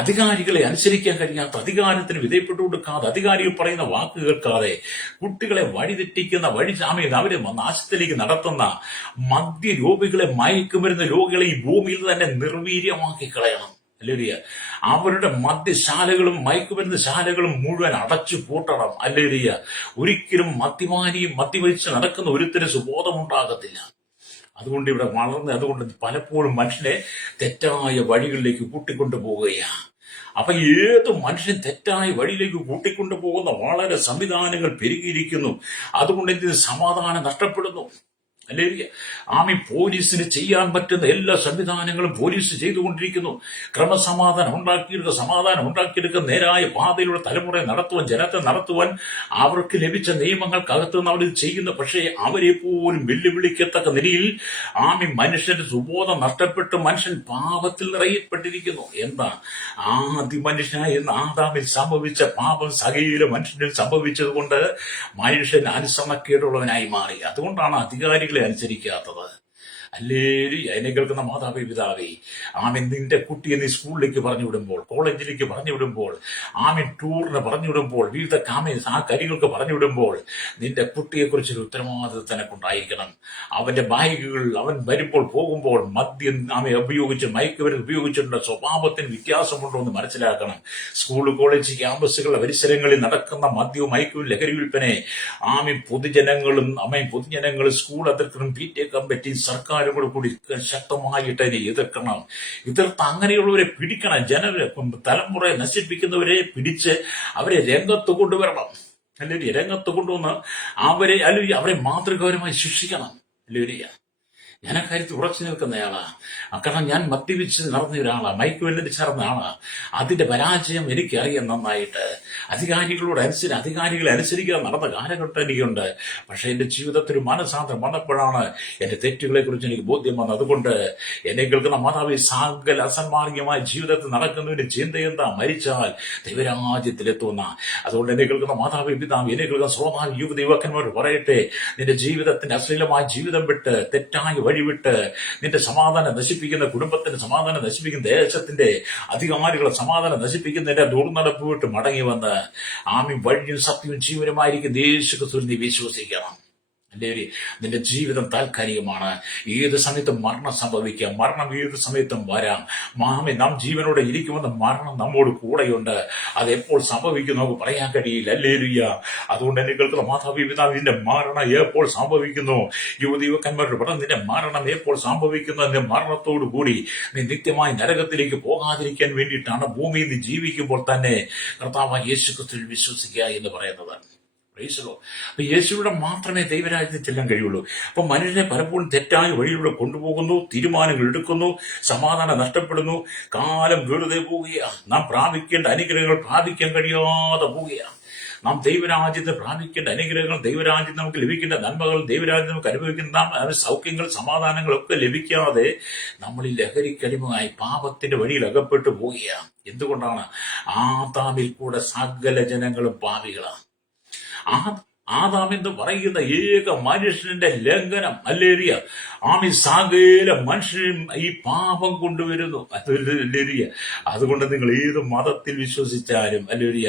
അധികാരികളെ അനുസരിക്കാൻ കഴിയാത്ത, അധികാരത്തിന് വിധേയപ്പെട്ടു കൊടുക്കാതെ, അധികാരികൾ പറയുന്ന വാക്ക് കേൾക്കാതെ കുട്ടികളെ വഴിതെറ്റിക്കുന്ന, അവരെ നാശത്തിലേക്ക് നടത്തുന്ന മദ്യരോഗികളെ, മയക്കുമരുന്ന് രോഗികളെ ഈ ഭൂമിയിൽ തന്നെ നിർവീര്യമാക്കി കളയണം. അല്ലേരിയ, അവരുടെ മദ്യശാലകളും മയക്കുമരുന്ന് ശാലകളും മുഴുവൻ അടച്ചു പൂട്ടണം. അല്ലേരിയ, ഒരിക്കലും മദ്യവഹിച്ച് നടക്കുന്ന ഒരുത്തരും സുബോധമുണ്ടാകത്തില്ല. അതുകൊണ്ട് ഇവിടെ അതുകൊണ്ട് പലപ്പോഴും മനുഷ്യനെ തെറ്റായ വഴികളിലേക്ക് കൂട്ടിക്കൊണ്ടു പോവുകയാണ്. അപ്പൊ ഏത് മനുഷ്യൻ തെറ്റായ വഴിയിലേക്ക് കൂട്ടിക്കൊണ്ടു പോകുന്ന വളരെ സംവിധാനങ്ങൾ പെരുകിയിരിക്കുന്നു. അതുകൊണ്ട് എന്തിന് സമാധാനം നഷ്ടപ്പെടുന്നു? അല്ലേ, പോലീസിന് ചെയ്യാൻ പറ്റുന്ന എല്ലാ സംവിധാനങ്ങളും പോലീസ് ചെയ്തുകൊണ്ടിരിക്കുന്നു. സമാധാനം ഉണ്ടാക്കിയെടുക്കുക, നേരായ പാതയിലൂടെ തലമുറയെ നടത്തുവാൻ, ജനത്തെ നടത്തുവാൻ അവർക്ക് ലഭിച്ച നിയമങ്ങൾക്കകത്ത് നിന്ന് അവർ ചെയ്യുന്നു. പക്ഷേ അവരെ പോലും വെല്ലുവിളിക്കത്തക്ക നിലയിൽ മനുഷ്യന്റെ സുബോധം നഷ്ടപ്പെട്ട് മനുഷ്യൻ പാപത്തിൽ നിറയപ്പെട്ടിരിക്കുന്നു. എന്താ? ആദ്യ മനുഷ്യനായ ആദാമിൽ സംഭവിച്ച പാപം സകല മനുഷ്യനിൽ സംഭവിച്ചത് കൊണ്ട് മനുഷ്യൻ അനുസരണക്കേടുള്ളവനായി മാറി. അതുകൊണ്ടാണ് അധികാരികൾ അനുസരിക്കാത്തത്. അല്ലേലും എന്നെ കേൾക്കുന്ന മാതാവേ, പിതാവേ, നിന്റെ കുട്ടിയെ നീ സ്കൂളിലേക്ക് പറഞ്ഞു വിടുമ്പോൾ, കോളേജിലേക്ക് പറഞ്ഞു വിടുമ്പോൾ, ടൂറിന് പറഞ്ഞു വിടുമ്പോൾ, വിവിധ കാര്യങ്ങൾക്ക് പറഞ്ഞു വിടുമ്പോൾ നിന്റെ കുട്ടിയെക്കുറിച്ചൊരു ഉത്തരവാദിത്വം തനക്കുണ്ടായിരിക്കണം. അവന്റെ ബാഗുകൾ അവൻ വരുമ്പോൾ പോകുമ്പോൾ മദ്യം ഉപയോഗിച്ച്, മയക്കുമരുന്ന് ഉപയോഗിച്ചിട്ടുള്ള സ്വഭാവത്തിന് വ്യത്യാസമുണ്ടോ എന്ന് മനസ്സിലാക്കണം. സ്കൂൾ, കോളേജ്, ക്യാമ്പസുകളുടെ പരിസരങ്ങളിൽ നടക്കുന്ന മദ്യവും മയക്കും ലഹരി വിൽപ്പനെ പൊതുജനങ്ങളും സ്കൂൾ അധികൃതരും PTA കമ്മിറ്റിയും സർക്കാർ കൂടി ശക്തമായിട്ട് അതിനെ എതിർക്കണം. എതിർത്ത് അങ്ങനെയുള്ളവരെ പിടിക്കണം. തലമുറയെ നശിപ്പിക്കുന്നവരെ പിടിച്ച് അവരെ രംഗത്ത് കൊണ്ടുവരണം. അല്ലെങ്കിൽ രംഗത്ത് കൊണ്ടുവന്ന് അവരെ മാതൃകാപരമായി ശിക്ഷിക്കണം. അല്ലേ, ഞാൻ അക്കാര്യത്തിൽ ഉറച്ചു നിൽക്കുന്നയാളാ. കാരണം ഞാൻ മദ്യപിച്ച് നടന്ന ഒരാളാണ്, മയക്കുമരുന്നിന് ചേർന്ന ആളാ. അതിന്റെ പരാജയം എനിക്കറിയാം നന്നായിട്ട്. അധികാരികളെ അനുസരിക്കാൻ നടന്ന കാലഘട്ടം എനിക്കുണ്ട്. പക്ഷെ എന്റെ ജീവിതത്തിൽ മനസാന്തരം വന്നപ്പോഴാണ് എന്റെ തെറ്റുകളെ കുറിച്ച് എനിക്ക് ബോധ്യം വന്നത്. അതുകൊണ്ട് എന്നെ കേൾക്കുന്ന മാതാവേ, സകല അസന്മാർഗമായ ജീവിതത്തിൽ നടക്കുന്നതിന്റെ ചിന്ത എന്താ? മരിച്ചാൽ ദൈവരാജ്യത്തിലെത്തുന്ന. അതുകൊണ്ട് എന്നെ കേൾക്കുന്ന മാതാവേ, പിതാവേ, എന്നെ കേൾക്കുന്ന ശ്രോതാവ്, യുവകന്മാർ പറയട്ടെ, നിന്റെ ജീവിതത്തിന്റെ അശ്ലീലമായ ജീവിതം വിട്ട്, തെറ്റായ വഴിവിട്ട്, നിന്റെ സമാധാനം നശിപ്പിക്കുന്ന, കുടുംബത്തിന്റെ സമാധാനം നശിപ്പിക്കുന്ന, ദേശത്തിന്റെ അധികാരികളെ സമാധാനം നശിപ്പിക്കുന്നതിന്റെ ദുർനടപ്പ് വിട്ട് മടങ്ങി വന്ന് വഴിയും സത്യവും ജീവനുമായിരിക്കും യേശുക്രിസ്തുവിൽ നീ വിശ്വസിക്കണം. അല്ലേ, നിന്റെ ജീവിതം താൽക്കാലികമാണ്. ഏത് സമയത്തും മരണം സംഭവിക്കാം, മരണം ഏത് സമയത്തും വരാം. നാം ജീവനോടെ ഇരിക്കുമെന്ന് മരണം നമ്മോട് കൂടെയുണ്ട്. അതെപ്പോൾ സംഭവിക്കും നമുക്ക് പറയാൻ കഴിയില്ല. അല്ലേലൂയ. അതുകൊണ്ട് എന്നെ കേൾക്കുന്ന മാതാവേ, പിതാവേ, നിന്റെ മരണം എപ്പോൾ സംഭവിക്കുന്നു? യുവകന്മാരുടെ പറഞ്ഞു, നിന്റെ മരണം എപ്പോൾ സംഭവിക്കുന്നു? നിന്റെ മരണത്തോടു കൂടി നീ നിത്യമായി നരകത്തിലേക്ക് പോകാതിരിക്കാൻ വേണ്ടിയിട്ടാണ് ഭൂമിയിൽ നീ ജീവിക്കുമ്പോൾ തന്നെ കർത്താവായ യേശുക്രിസ്തുവിൽ വിശ്വസിക്കുക എന്ന് പറയുന്നത്. അപ്പൊ യേശുവിടെ മാത്രമേ ദൈവരാജ്യത്തിൽ ചെല്ലാൻ കഴിയുള്ളൂ. അപ്പൊ മനുഷ്യനെ പലപ്പോഴും തെറ്റായ വഴിയിലൂടെ കൊണ്ടുപോകുന്നു, തീരുമാനങ്ങൾ എടുക്കുന്നു, സമാധാനം നഷ്ടപ്പെടുന്നു, കാലം വെറുതെ പോവുകയാണ്. നാം പ്രാപിക്കേണ്ട അനുഗ്രഹങ്ങൾ പ്രാപിക്കാൻ കഴിയാതെ പോവുകയാണ്. നാം ദൈവരാജ്യത്തെ പ്രാപിക്കേണ്ട അനുഗ്രഹങ്ങൾ, ദൈവരാജ്യം നമുക്ക് ലഭിക്കേണ്ട നന്മകൾ, ദൈവരാജ്യം നമുക്ക് അനുഭവിക്കുന്ന സൗഖ്യങ്ങൾ, സമാധാനങ്ങളൊക്കെ ലഭിക്കാതെ നമ്മൾ ഈ ലഹരിക്കടിമയായി പാപത്തിന്റെ വഴിയിൽ അകപ്പെട്ടു പോവുകയാണ്. എന്തുകൊണ്ടാണ്? ആദാമിൽ കൂടെ സകല ജനങ്ങളും പാപികളാണ്. ആദാമെന്ന് പറയുന്ന ഏക മനുഷ്യന്റെ ലംഘനം, അല്ലേരിയ, സകല മനുഷ്യനും ഈ പാപം കൊണ്ടുവരുന്നു. അല്ലേരിയ. അതുകൊണ്ട് നിങ്ങൾ ഏത് മതത്തിൽ വിശ്വസിച്ചാലും, അല്ലേരിയ,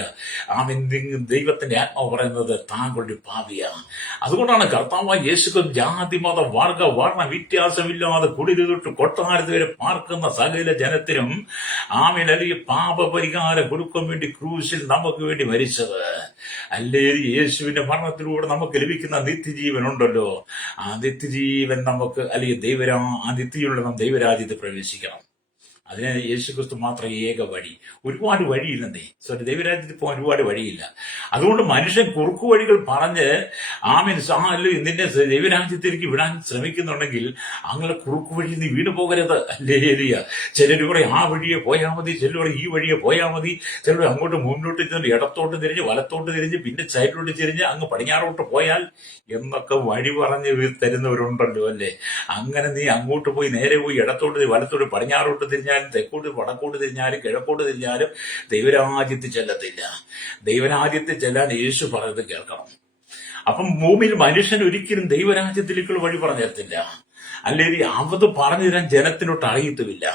ദൈവത്തിന്റെ ആത്മാവ് പറയുന്നത് താങ്കളുടെ പാപിയാണ്. അതുകൊണ്ടാണ് കർത്താവായ യേശുക്രിസ്തു ജാതി, മത, വർണ്ണ വ്യത്യാസമില്ലാതെ കുടില് തൊട്ട് കൊട്ടാരത്ത് വരെ പാർക്കുന്ന സകല ജനത്തിനും അല്ലെങ്കിൽ പാപപരിഹാരം കൊടുക്കാൻ വേണ്ടി ക്രൂശിൽ നമുക്ക് വേണ്ടി മരിച്ചത്. അല്ലേ യേശുവിന്റെ മരണത്തിലൂടെ നമുക്ക് ലഭിക്കുന്ന നിത്യജീവൻ ഉണ്ടല്ലോ, ആ നിത്യജീവൻ നമുക്ക് അല്ലെങ്കിൽ ആ നിത്യജീവനിലൂടെ നാം ദൈവരാജ്യത്തിൽ പ്രവേശിക്കണം. അതിന് യേശുക്രിസ്തു മാത്രം ഏക വഴി. ഒരുപാട് വഴിയില്ലെന്നേ. ദൈവരാജ്യത്തിൽ പോകാൻ ഒരുപാട് വഴിയില്ല. അതുകൊണ്ട് മനുഷ്യൻ കുറുക്കു വഴികൾ പറഞ്ഞ് അല്ലോ നിന്നെ ദൈവരാജ്യത്തിലേക്ക് വിടാൻ ശ്രമിക്കുന്നുണ്ടെങ്കിൽ അങ്ങനെ കുറുക്കു വഴി നീ വീണു പോകരുത്. അല്ലേ ചിലർ പറയും ആ വഴിയെ പോയാൽ മതി, ചിലർ ഈ വഴിയെ പോയാൽ മതി, ചിലർ അങ്ങോട്ട് മുന്നോട്ട് ചെന്ന് ഇടത്തോട്ട് തിരിഞ്ഞ് വലത്തോട്ട് തിരിഞ്ഞ് പിന്നെ സൈഡിലോട്ട് തിരിഞ്ഞ് അങ്ങ് പടിഞ്ഞാറോട്ട് പോയാൽ എന്നൊക്കെ വഴി പറഞ്ഞ് തരുന്നവരുണ്ടല്ലോ. അല്ലേ, അങ്ങനെ നീ അങ്ങോട്ട് പോയി നേരെ പോയി ഇടത്തോട്ട് വലത്തോട്ട് പടിഞ്ഞാറോട്ട് തിരിഞ്ഞാൽ തെക്കോട്ട് വടക്കോട്ട് തിരിഞ്ഞാലും കിഴക്കോട്ട് തിരിഞ്ഞാലും ദൈവരാജ്യത്തിൽ ചെല്ലത്തില്ല. ദൈവരാജ്യത്തിൽ ചെല്ലാൻ യേശു പറയുന്നത് കേൾക്കണം. അപ്പം ഭൂമിയിൽ മനുഷ്യൻ ഒരിക്കലും ദൈവരാജ്യത്തിലേക്കുള്ള വഴി പറഞ്ഞു തരത്തില്ല. അല്ലെങ്കിൽ അത് പറഞ്ഞു തരാൻ ജനത്തിനോട്ട് അറിയത്തുമില്ല.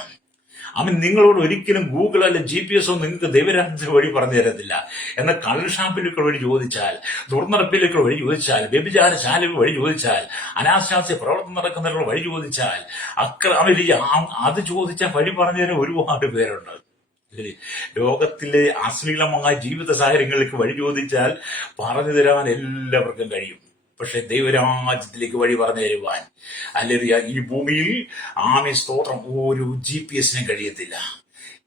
നിങ്ങളോട് ഒരിക്കലും ഗൂഗിൾ അല്ലെ GPS നിങ്ങൾക്ക് ദൈവരാജ്യത്തിന് വഴി പറഞ്ഞു തരത്തില്ല. എന്നാൽ കള്ളുഷാപ്പിലേക്കുള്ള വഴി ചോദിച്ചാൽ, ദുർനടപ്പിലേക്കുള്ള വഴി ചോദിച്ചാൽ, വ്യഭിചാരശാല വഴി ചോദിച്ചാൽ, അനാശാസ്യ പ്രവർത്തനം നടക്കുന്നതിനുള്ള വഴി ചോദിച്ചാൽ, അത് ചോദിച്ചാൽ വഴി പറഞ്ഞു തരാൻ ഒരുപാട് പേരുണ്ട്. ലോകത്തിലെ അശ്ലീലമായ ജീവിത സാഹചര്യങ്ങൾക്ക് വഴി ചോദിച്ചാൽ പറഞ്ഞു തരാൻ എല്ലാവർക്കും കഴിയും. പക്ഷെ ദൈവരാജ്യത്തിലേക്ക് വഴി പറഞ്ഞു തരുവാൻ അല്ലെങ്കിൽ ഈ ഭൂമിയിൽ സ്തോത്രം ഒരു GPS കഴിയത്തില്ല.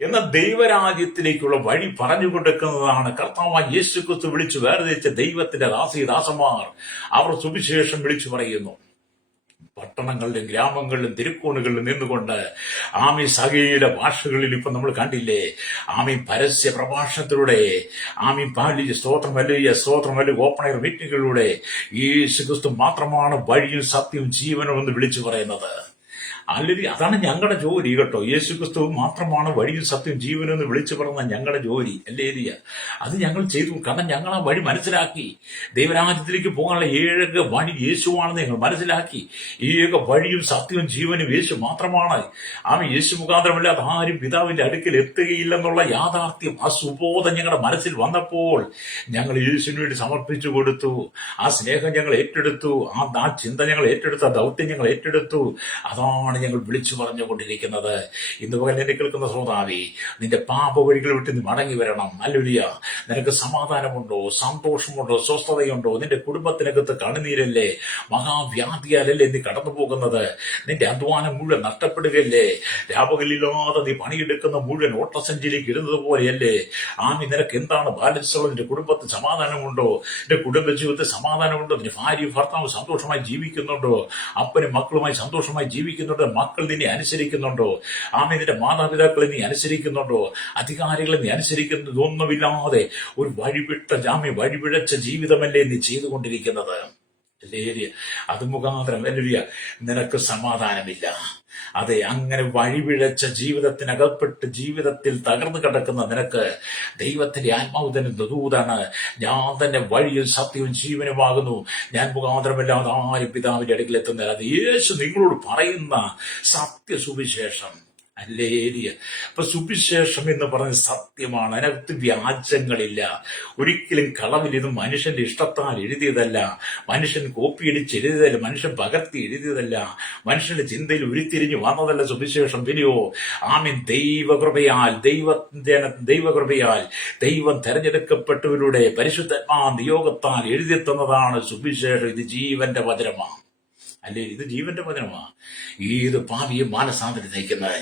എന്നാൽ ദൈവരാജ്യത്തിലേക്കുള്ള വഴി പറഞ്ഞു കൊടുക്കുന്നതാണ് കർത്താവായ യേശുക്രിസ്തു വിളിച്ചു വേർതിരിച്ച ദൈവത്തിന്റെ ദാസന്മാർ. അവർ സുവിശേഷം വിളിച്ചു പറയുന്നു. പട്ടണങ്ങളിലും ഗ്രാമങ്ങളിലും തിരുക്കോണുകളിലും നിന്നുകൊണ്ട് സകല ഭാഷകളിൽ ഇപ്പൊ നമ്മൾ കണ്ടില്ലേ, പരസ്യ പ്രഭാഷണത്തിലൂടെ സ്തോത്രം വലിയ ഓപ്പൺ എയർ മീറ്റിംഗുകളിലൂടെ യേശുക്രിസ്തു മാത്രമാണ് വഴിയും സത്യവും ജീവനും എന്ന് വിളിച്ചു പറയുന്നത്. അല്ലെങ്കിൽ അതാണ് ഞങ്ങളുടെ ജോലി കേട്ടോ. യേശുക്രിസ്തു മാത്രമാണ് വഴിയും സത്യം ജീവനും എന്ന് വിളിച്ചു പറഞ്ഞ ഞങ്ങളുടെ ജോലി. അല്ലേ അത് ഞങ്ങൾ ചെയ്തു. കാരണം ഞങ്ങൾ ആ വഴി മനസ്സിലാക്കി. ദൈവരാജ്യത്തിലേക്ക് പോകാനുള്ള ഏക വഴി യേശുവാണെന്ന് ഞങ്ങൾ മനസ്സിലാക്കി. ഏക വഴിയും സത്യവും ജീവനും യേശു മാത്രമാണ്. യേശു മുഖാന്തരമല്ലാതെ ആരും പിതാവിന്റെ അടുക്കൽ എത്തുകയില്ലെന്നുള്ള യാഥാർത്ഥ്യം, ആ സുബോധം ഞങ്ങളുടെ മനസ്സിൽ വന്നപ്പോൾ ഞങ്ങൾ യേശുവിന് വേണ്ടി സമർപ്പിച്ചു കൊടുത്തു. ആ സ്നേഹം ഞങ്ങൾ ഏറ്റെടുത്തു. ആ ചിന്ത ഞങ്ങൾ ഏറ്റെടുത്തു. ആ ദൗത്യം ഞങ്ങൾ ഏറ്റെടുത്തു. അതാണ് ഞങ്ങൾ വിളിച്ചു പറഞ്ഞുകൊണ്ടിരിക്കുന്നത്. ഇന്ന് പകൽ എന്നെ കേൾക്കുന്ന ശ്രോതാവേ, നിന്റെ പാപ വഴികൾ വിട്ട് നീ മടങ്ങി വരണം. ഹല്ലേലൂയ. നിനക്ക് സമാധാനമുണ്ടോ, സന്തോഷമുണ്ടോ, സ്വസ്ഥതയുണ്ടോ? നിന്റെ കുടുംബത്തിനകത്ത് കണ്ണുനീരല്ലേ, മഹാവ്യാധിയാലല്ലേ നീ കടന്നു പോകുന്നത്? നിന്റെ അധ്വാനം മുഴുവൻ നഷ്ടപ്പെടുകയല്ലേ? രാപകലില്ലാതെ നീ പണിയെടുക്കുന്ന മുഴുവൻ ഓട്ടസഞ്ചിയിലേക്ക് ഇടുന്നത് പോലെയല്ലേ? നിനക്ക് എന്താണ് ബാലൻസ് ഉള്ളത്? നിന്റെ കുടുംബത്തിൽ സമാധാനമുണ്ടോ? നിന്റെ കുടുംബ ജീവിതത്തിൽ സമാധാനമുണ്ടോ? നിന്റെ ഭാര്യ ഭർത്താവ് സന്തോഷമായി ജീവിക്കുന്നുണ്ടോ? അപ്പനും മക്കളുമായി സന്തോഷമായി ജീവിക്കുന്നുണ്ടോ? മക്കൾ നിന്നെ അനുസരിക്കുന്നുണ്ടോ? നിന്റെ മാതാപിതാക്കളെ നീ അനുസരിക്കുന്നുണ്ടോ? അധികാരികളെ നീ അനുസരിക്കുന്നത് ഒന്നുമില്ലാതെ ഒരു വഴിപിഴച്ച ജീവിതമല്ലേ നീ ചെയ്തുകൊണ്ടിരിക്കുന്നത്? അത് മുഖാന്തരം നിനക്ക് സമാധാനമില്ല. അതെ, അങ്ങനെ വഴിപിഴച്ച ജീവിതത്തിനകപ്പെട്ട് ജീവിതത്തിൽ തകർന്നു കിടക്കുന്ന നിനക്ക് ദൈവത്തിന്റെ ആത്മാവ് തന്നെ ദൂതാണ്. ഞാൻ തന്നെ വഴിയും സത്യവും ജീവനുമാകുന്നു. ഞാൻ മുഖാന്തരമില്ലാതെ ആരും പിതാവിന്റെ അടുക്കൽ എത്തുന്നില്ല. അത് യേശു നിങ്ങളോട് പറയുന്ന സത്യസുവിശേഷം. ഹല്ലേലൂയ. അപ്പൊ സുവിശേഷം എന്ന് പറഞ്ഞ സത്യമാണ്. അതിനകത്ത് വ്യാജങ്ങളില്ല. ഒരിക്കലും കളവില്ല. ഇത് മനുഷ്യന്റെ ഇഷ്ടത്താൽ എഴുതിയതല്ല, മനുഷ്യൻ കോപ്പിയടിച്ച് എഴുതിയതല്ല, മനുഷ്യൻ പകർത്തി എഴുതിയതല്ല, മനുഷ്യന്റെ ചിന്തയിൽ ഉരുത്തിരിഞ്ഞു വന്നതല്ല സുവിശേഷം. പിന്നെയോ ദൈവകൃപയാൽ ദൈവം തെരഞ്ഞെടുക്കപ്പെട്ടവരുടെ പരിശുദ്ധാത്മാ നിയോഗത്താൽ എഴുതി തന്നതാണ് സുവിശേഷം. ഇത് ജീവന്റെ വചനമാണ്. അല്ലേ, ഇത് ജീവന്റെ വചനമാണ്. ഏത് പാവിയും മാനസാന്തരം നയിക്കുന്നത്?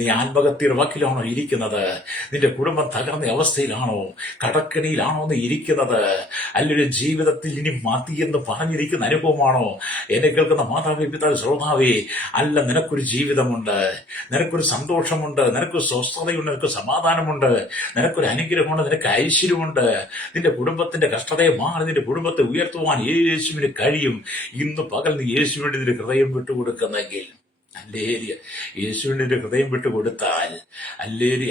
നീ ആത്മഹത്യയുടെ വക്കിലാണോ ഇരിക്കുന്നത്? നിന്റെ കുടുംബം തകർന്ന അവസ്ഥയിലാണോ, കടക്കണിയിലാണോ നീ ഇരിക്കുന്നത്? അല്ലെങ്കിൽ ജീവിതത്തിൽ ഇനി മതി എന്ന് പറഞ്ഞിരിക്കുന്ന അനുഭവമാണോ? എന്നെ കേൾക്കുന്ന മാതാപിതാക്കൾ ശ്രോതാവേ, അല്ല, നിനക്കൊരു ജീവിതമുണ്ട്, നിനക്കൊരു സന്തോഷമുണ്ട്, നിനക്കൊരു സ്വസ്ഥതയുണ്ട്, നിനക്ക് സമാധാനമുണ്ട്, നിനക്കൊരു അനുഗ്രഹമുണ്ട്, നിനക്ക് ഐശ്വര്യമുണ്ട്. നിന്റെ കുടുംബത്തിന്റെ കഷ്ടതയെ മാറി നിന്റെ കുടുംബത്തെ ഉയർത്തുവാൻ യേശുവിന് കഴിയും. ഇന്ന് പകൽ നീ യേശുവിന്റെ ഹൃദയം വിട്ടുകൊടുക്കുന്നെങ്കിൽ, അല്ലേരിയ, യേശുവിന്റെ ഹൃദയം വിട്ടുകൊടുത്താൽ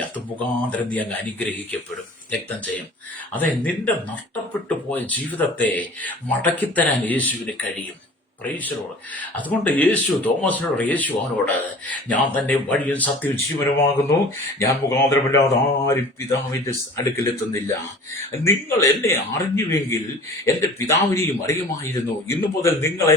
അത് മുഖാന്തരം നീ അങ്ങ് അനുഗ്രഹിക്കപ്പെടും. രക്തം ചെയ്യും. അതെ, നിന്റെ നഷ്ടപ്പെട്ടു പോയ ജീവിതത്തെ മടക്കിത്തരാൻ യേശുവിന് കഴിയും. പ്രൈസലോട്. അതുകൊണ്ട് യേശു തോമസിനോട്, യേശു അവനോട്, ഞാൻ തന്നെ വഴിയും സത്യവും ജീവനുമാകുന്നു, ഞാൻ മുഖാന്തരമില്ലാതെ ആരും പിതാവിന്റെ അടുക്കലെത്തുന്നില്ല. നിങ്ങൾ എന്നെ അറിഞ്ഞുവെങ്കിൽ എന്റെ പിതാവിനെയും അറിയുമായിരുന്നു. ഇന്നു മുതൽ നിങ്ങൾ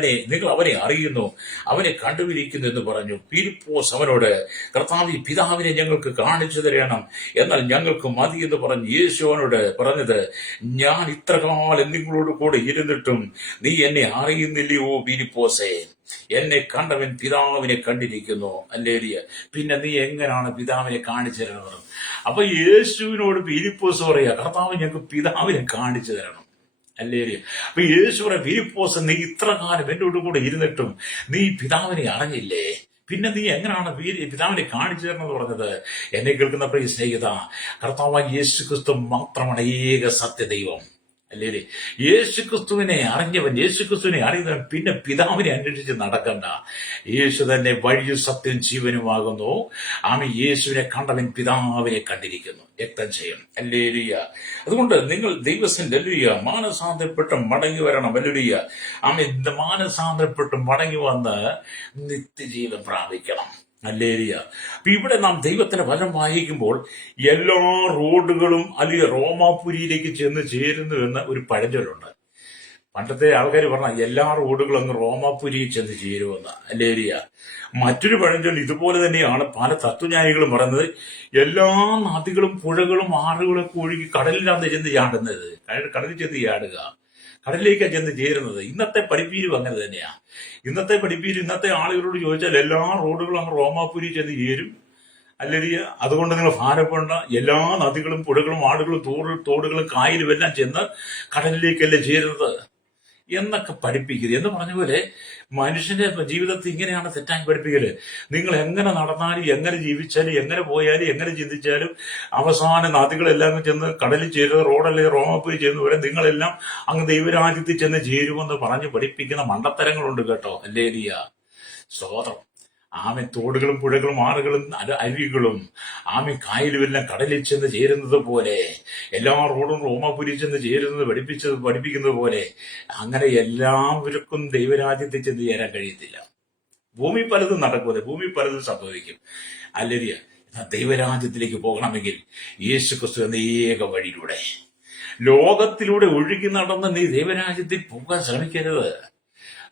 അവനെ അറിയുന്നു, അവനെ കണ്ടുപിടിക്കുന്നു എന്ന് പറഞ്ഞു. ഫിലിപ്പോസ് അവനോട്, കർത്താവേ, പിതാവിനെ ഞങ്ങൾക്ക് കാണിച്ചു തരണം, എന്നാൽ ഞങ്ങൾക്ക് മതി എന്ന് പറഞ്ഞു. യേശു അവനോട് പറഞ്ഞത്, ഞാൻ ഇത്രകാലം നിങ്ങളോട് കൂടെ ഇരുന്നിട്ടും നീ എന്നെ അറിയുന്നില്ലയോ ഫിലിപ്പോസേ? എന്നെ കണ്ടവൻ പിതാവിനെ കണ്ടിരിക്കുന്നു. ഹല്ലേലൂയ. പിന്നെ നീ എങ്ങനെയാണ് പിതാവിനെ കാണിച്ചു തരുന്നത്? അപ്പൊ യേശുവിനോട് ഫിലിപ്പോസ് പറയാ, കർത്താവ് ഞങ്ങൾക്ക് പിതാവിനെ കാണിച്ചു തരണം. ഹല്ലേലൂയ. അപ്പൊ യേശു പറയാ, ഫിലിപ്പോസ്, നീ ഇത്ര കാലം എന്നോട് കൂടെ ഇരുന്നിട്ടും നീ പിതാവിനെ അറിഞ്ഞില്ലേ? പിന്നെ നീ എങ്ങനെയാണ് പിതാവിനെ കാണിച്ചു തരണം എന്ന് പറഞ്ഞത്? എന്നെ കേൾക്കുന്ന പ്രിയ സ്നേഹിത, കർത്താവായ യേശു ക്രിസ്തു മാത്രമാണ് ഏക സത്യദൈവം. അല്ലേ? യേശുക്രിസ്തുവിനെ അറിഞ്ഞവൻ, യേശുക്രിസ്തുവിനെ അറിയുന്നവൻ പിന്നെ പിതാവിനെ അന്വേഷിച്ച് നടക്കണ്ട. യേശു തന്നെ വഴിയും സത്യവും ജീവനുമാകുന്നു. ആമേൻ. യേശുവിനെ കണ്ടവൻ പിതാവിനെ കണ്ടിരിക്കുന്നു. വ്യക്തം ചെയ്യും. ഹല്ലേലൂയ. അതുകൊണ്ട് നിങ്ങൾ ദൈവസന്നിധിയിൽ ഹല്ലേലൂയ മാനസാന്തരപ്പെട്ട് മടങ്ങി വരണം. ഹല്ലേലൂയ. ആമേൻ. മാനസാന്തരപ്പെട്ട് മടങ്ങി വന്ന് നിത്യജീവൻ പ്രാപിക്കണം. ഹല്ലേലൂയ. അപ്പൊ ഇവിടെ നാം ദൈവത്തിന്റെ വചനം വായിക്കുമ്പോൾ എല്ലാ റോഡുകളും അല്ലെങ്കിൽ റോമാപുരിയിലേക്ക് ചെന്ന് ചേരുന്നുവെന്ന് ഒരു പഴഞ്ചൊല്ലുണ്ട്. പണ്ടത്തെ ആൾക്കാർ പറഞ്ഞ എല്ലാ റോഡുകളും അങ്ങ് റോമാപുരിയിൽ ചെന്ന് ചേരുമെന്ന്. ഹല്ലേലൂയ. മറ്റൊരു പഴഞ്ചൊല്ല് ഇതുപോലെ തന്നെയാണ് പല തത്വജ്ഞാനികളും പറയുന്നത്, എല്ലാ നദികളും പുഴകളും ആറുകളും ഒക്കെ ഒഴുകി കടലിലാണ് ചെന്ന് ചാടുന്നത്. കടലിൽ ചെന്ന് ചാടുക, കടലിലേക്കാണ് ചെന്ന് ചേരുന്നത്. ഇന്നത്തെ പഠിപ്പീരും അങ്ങനെ തന്നെയാ. ഇന്നത്തെ ആളുകളോട് ചോദിച്ചാൽ എല്ലാ റോഡുകളും അങ്ങ് റോമാപുരി ചെന്ന് ചേരും. അല്ലെങ്കിൽ അതുകൊണ്ട് നിങ്ങൾ ഭാരപ്പെടേണ്ട, എല്ലാ നദികളും പുഴകളും ആടുകളും തോടുകളും കായലും എല്ലാം ചെന്ന് കടലിലേക്കല്ലേ ചേരുന്നത് എന്നൊക്കെ പഠിപ്പിക്കുന്നത്. എന്ന് പറഞ്ഞ പോലെ മനുഷ്യന്റെ ജീവിതത്തിൽ ഇങ്ങനെയാണ് തെറ്റായി പഠിപ്പിക്കല്. നിങ്ങൾ എങ്ങനെ നടന്നാലും, എങ്ങനെ ജീവിച്ചാലും, എങ്ങനെ പോയാലും, എങ്ങനെ ചിന്തിച്ചാലും അവസാന നദികളെല്ലാം ചെന്ന് കടലിൽ ചേരുക, റോഡല്ലേ റോമാപുരി ചെയ്യുന്ന പോലെ നിങ്ങളെല്ലാം അങ്ങ് ദൈവരാജ്യത്തിൽ ചെന്ന് ചേരുമെന്ന് പറഞ്ഞ് പഠിപ്പിക്കുന്ന മണ്ടത്തരങ്ങളുണ്ട് കേട്ടോ. ഹല്ലേലൂയ. സ്തോത്രം. ആമേൻ. തോടുകളും പുഴകളും ആറുകളും അരുവികളും ആമേൻ കായലും എല്ലാം കടലിൽ ചെന്ന് ചേരുന്നത് പോലെ, എല്ലാ റോഡും റോമാപുരി ചെന്ന് ചേരുന്നത് പഠിപ്പിക്കുന്നത് പോലെ അങ്ങനെ എല്ലാവർക്കും ദൈവരാജ്യത്തിൽ ചെന്ന് ചേരാൻ കഴിയത്തില്ല. ഭൂമി പലതും നടക്കൂല, ഭൂമി പലതും സംഭവിക്കും. അല്ലരിയ. ദൈവരാജ്യത്തിലേക്ക് പോകണമെങ്കിൽ യേശുക്രിസ്തു എന്ന ഏക വഴിയിലൂടെ, ലോകത്തിലൂടെ ഒഴുകി നടന്ന് നീ ദൈവരാജ്യത്തിൽ പോകാൻ ശ്രമിക്കരുത്.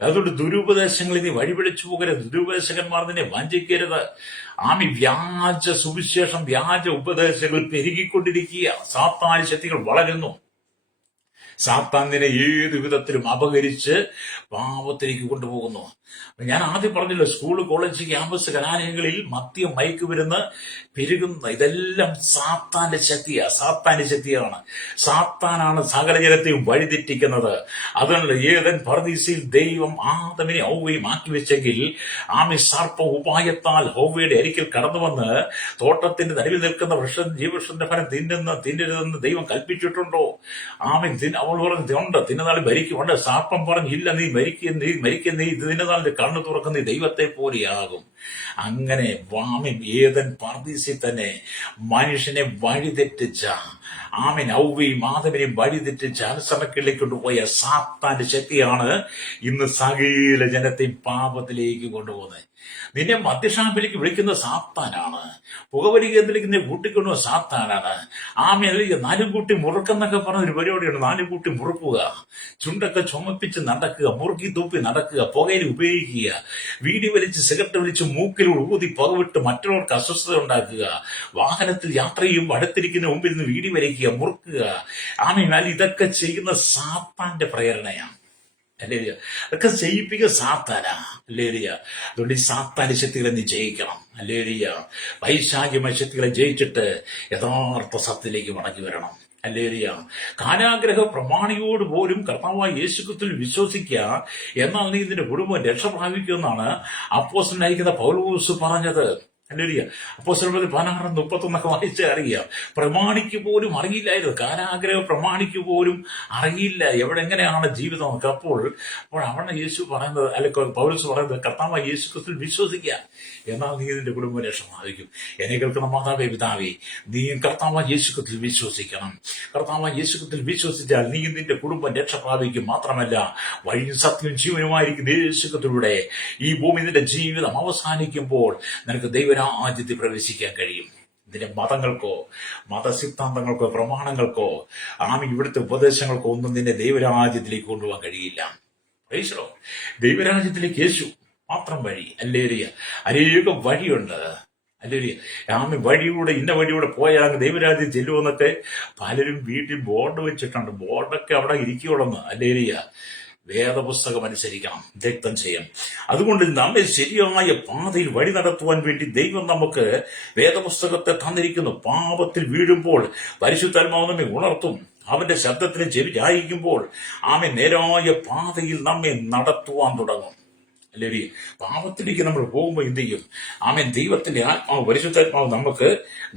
അതുകൊണ്ട് ദുരുപദേശങ്ങളിൽ നീ വഴിപിടിച്ചു പോകരുത്. ദുരുപദേശകന്മാർ നിന്നെ വഞ്ചിക്കരുത്. ആമി. വ്യാജ സുവിശേഷം, വ്യാജ ഉപദേശങ്ങൾ പെരുകിക്കൊണ്ടിരിക്കുക. സാത്താന്യ ശക്തികൾ വളരുന്നു. സാത്താൻ നിന്നെ ഏതു വിധത്തിലും അപകരിച്ച് പാപത്തിലേക്ക് കൊണ്ടുപോകുന്നു. ഞാൻ ആദ്യം പറഞ്ഞല്ലോ, സ്കൂൾ, കോളേജ്, ക്യാമ്പസ്, കലാലയങ്ങളിൽ മദ്യം, മയക്കുമരുന്ന് പെരുകുന്ന ഇതെല്ലാം സാത്താന്റെ ശക്തിയാണ്. സാത്താനാണ് സകല ജനത്തെയും വഴിതെറ്റിക്കുന്നത്. അതുകൊണ്ട് ഏദൻ പർദീസയിൽ ദൈവം ആദമിനെ ഹൗവയും മാറ്റിവെച്ചെങ്കിൽ ആമി സർപ്പ ഉപായത്താൽ ഹൗവയുടെ അരികിൽ കടന്നു വന്ന് തോട്ടത്തിന്റെ നടുവിൽ നിൽക്കുന്ന ജീവവൃക്ഷത്തിന്റെ ഫലം തിന്നരുതെന്ന് ദൈവം കൽപ്പിച്ചിട്ടുണ്ടോ? ആമി. അവൾ പറഞ്ഞുണ്ട്, തിന്നനാൾ മരിക്കുമുണ്ട്. സർപ്പം പറഞ്ഞില്ല, നീ മരിക്കുന്ന ഇത് തിന്നനാളിന്റെ കണ്ണു തുറക്കുന്ന ദൈവത്തെ പോലെയാകും. അങ്ങനെ വാമിൻ ഏദൻ പർദീസിൽ തന്നെ മനുഷ്യനെ വഴിതെറ്റിച്ച ആമീൻ ഹൗവയും ആദമിനെയും വഴിതെറ്റിച്ച് അനുസരണക്കിലേക്ക് കൊണ്ടുപോയ സാത്താന്റെ ശക്തിയാണ് ഇന്ന് സകല ജനത്തെയും പാപത്തിലേക്ക് കൊണ്ടുപോകുന്നത്. നിന്നെ മദ്യഷാപ്പിലേക്ക് വിളിക്കുന്ന സാത്താനാണ്. പുകവലി കേന്ദ്രത്തിലേക്ക് നിന്നെ കൂട്ടിക്കൊണ്ടുപോകുന്ന സാത്താനാണ്. ആമേൻ. നാലും കൂട്ടി മുറുക്കെന്നൊക്കെ പറഞ്ഞൊരു പരിപാടിയാണ്. നാലും കൂട്ടി മുറുക്കുക, ചുണ്ടൊക്കെ ചുമപ്പിച്ച് നടക്കുക, മുറുക്കി തൂപ്പി നടക്കുക, പുകയിൽ ഉപയോഗിക്കുക, വീടി വലിച്ച് സിഗരറ്റ് വലിച്ച് മൂക്കിലൂടെ ഊതി പുകവിട്ട് മറ്റുള്ളവർക്ക് അസ്വസ്ഥത ഉണ്ടാക്കുക, വാഹനത്തിൽ യാത്ര ചെയ്യുമ്പോൾ അടുത്തിരിക്കുന്ന മുമ്പിൽ നിന്ന് വീടി വലിക്കുക, മുറുക്കുക. ആമേൻ. ഇതൊക്കെ ചെയ്യുന്ന സാത്താന്റെ പ്രേരണയാണ്. അല്ലേരിയ. അതൊക്കെ ചെയ്യിപ്പിക്കുക സാത്താനാ. അല്ലേരിയ. അതുകൊണ്ട് ഈ സാത്താന്റെ ശക്തികളെ നീ ജയിക്കണം. അല്ലേരിയ. പൈശാചിക ശക്തികളെ ജയിച്ചിട്ട് യഥാർത്ഥ സത്യത്തിലേക്ക് മടങ്ങി വരണം. അല്ലേരിയ. കാരാഗ്രഹ പ്രമാണിയോട് പോലും കർത്താവായ യേശുക്രിസ്തുവിൽ വിശ്വസിക്കുക, എന്നാൽ നീ ഇതിന്റെ കുടുംബം രക്ഷ പ്രാപിക്കുമെന്നാണ് അപ്പോസ്തലനായിരിക്കുന്ന പൗലോസ് പറഞ്ഞത്. ഹല്ലേലൂയ. അപ്പോസ്തലപ്രവൃത്തി 16:31 വായിച്ചാൽ അറിയാം. പ്രമാണിക്ക് പോലും അറിയില്ലായിരുന്നു, കാരാഗ്രഹ പ്രമാണിക്ക് പോലും അറിയില്ല എങ്ങനെയാണ് ജീവിതം നമുക്ക്. അപ്പോൾ അവിടെ യേശു പറയുന്നത്, അല്ലെ പൗലോസ് പറയുന്നത്, കർത്താവായ യേശു ക്രിസ്തുവിൽ വിശ്വസിക്കുക, എന്നാൽ നീ നിന്റെ കുടുംബം രക്ഷ പ്രാപിക്കും. എന്നെ കേൾക്കുന്ന മാതാവേ പിതാവേ, നീ കർത്താവായ യേശു ക്രിസ്തുവിൽ വിശ്വസിക്കണം. കർത്താവായ യേശു ക്രിസ്തുവിൽ വിശ്വസിച്ചാൽ നീ നിന്റെ കുടുംബം രക്ഷ പ്രാപിക്കും. മാത്രമല്ല, വഴിയും സത്യവും ജീവനുമായിരിക്കും യേശു ക്രിസ്തുവിലൂടെ ഈ ഭൂമി നിന്റെ ജീവിതം അവസാനിക്കുമ്പോൾ നിനക്ക് ദൈവരാജ്യത്തിൽ പ്രവേശിക്കാൻ കഴിയും. നിന്റെ മതങ്ങൾക്കോ മതസിദ്ധാന്തങ്ങൾക്കോ പ്രമാണങ്ങൾക്കോ ഇവിടുത്തെ ഉപദേശങ്ങൾക്കോ ഒന്നും നിന്നെ ദൈവരാജ്യത്തിലേക്ക് കൊണ്ടുപോകാൻ കഴിയില്ല. പ്രൈസ്. ദൈവരാജ്യത്തിലേക്ക് യേശു മാത്രം വഴി. ഹല്ലേലൂയ. അനേകം വഴിയുണ്ട്. ഹല്ലേലൂയ. ഇന്ന വഴിയൂടെ പോയാൽ ദൈവരാജ്യം ചെല്ലുമെന്നൊക്കെ പലരും വീട്ടിൽ ബോർഡ് വെച്ചിട്ടുണ്ട്. ബോർഡൊക്കെ അവിടെ ഇരിക്കുകയുള്ളെന്ന്. ഹല്ലേലൂയ. വേദപുസ്തകം അനുസരിക്കണം, രക്തം ചെയ്യണം. അതുകൊണ്ട് നമ്മെ ശരിയായ പാതയിൽ വഴി നടത്തുവാൻ വേണ്ടി ദൈവം നമുക്ക് വേദപുസ്തകത്തെ തന്നിരിക്കുന്നു. പാപത്തിൽ വീഴുമ്പോൾ പരിശുദ്ധാത്മാവ് നമ്മെ ഉണർത്തും. അവന്റെ ശബ്ദത്തിന് ചെവി ചായിക്കുമ്പോൾ നേരായ പാതയിൽ നമ്മെ നടത്തുവാൻ തുടങ്ങും. അല്ലെങ്കിൽ പാപത്തിലേക്ക് നമ്മൾ പോകുമ്പോൾ എന്ത് ചെയ്യും? ദൈവത്തിന്റെ ആത്മാവ്, പരിശുദ്ധാത്മാവ് നമുക്ക്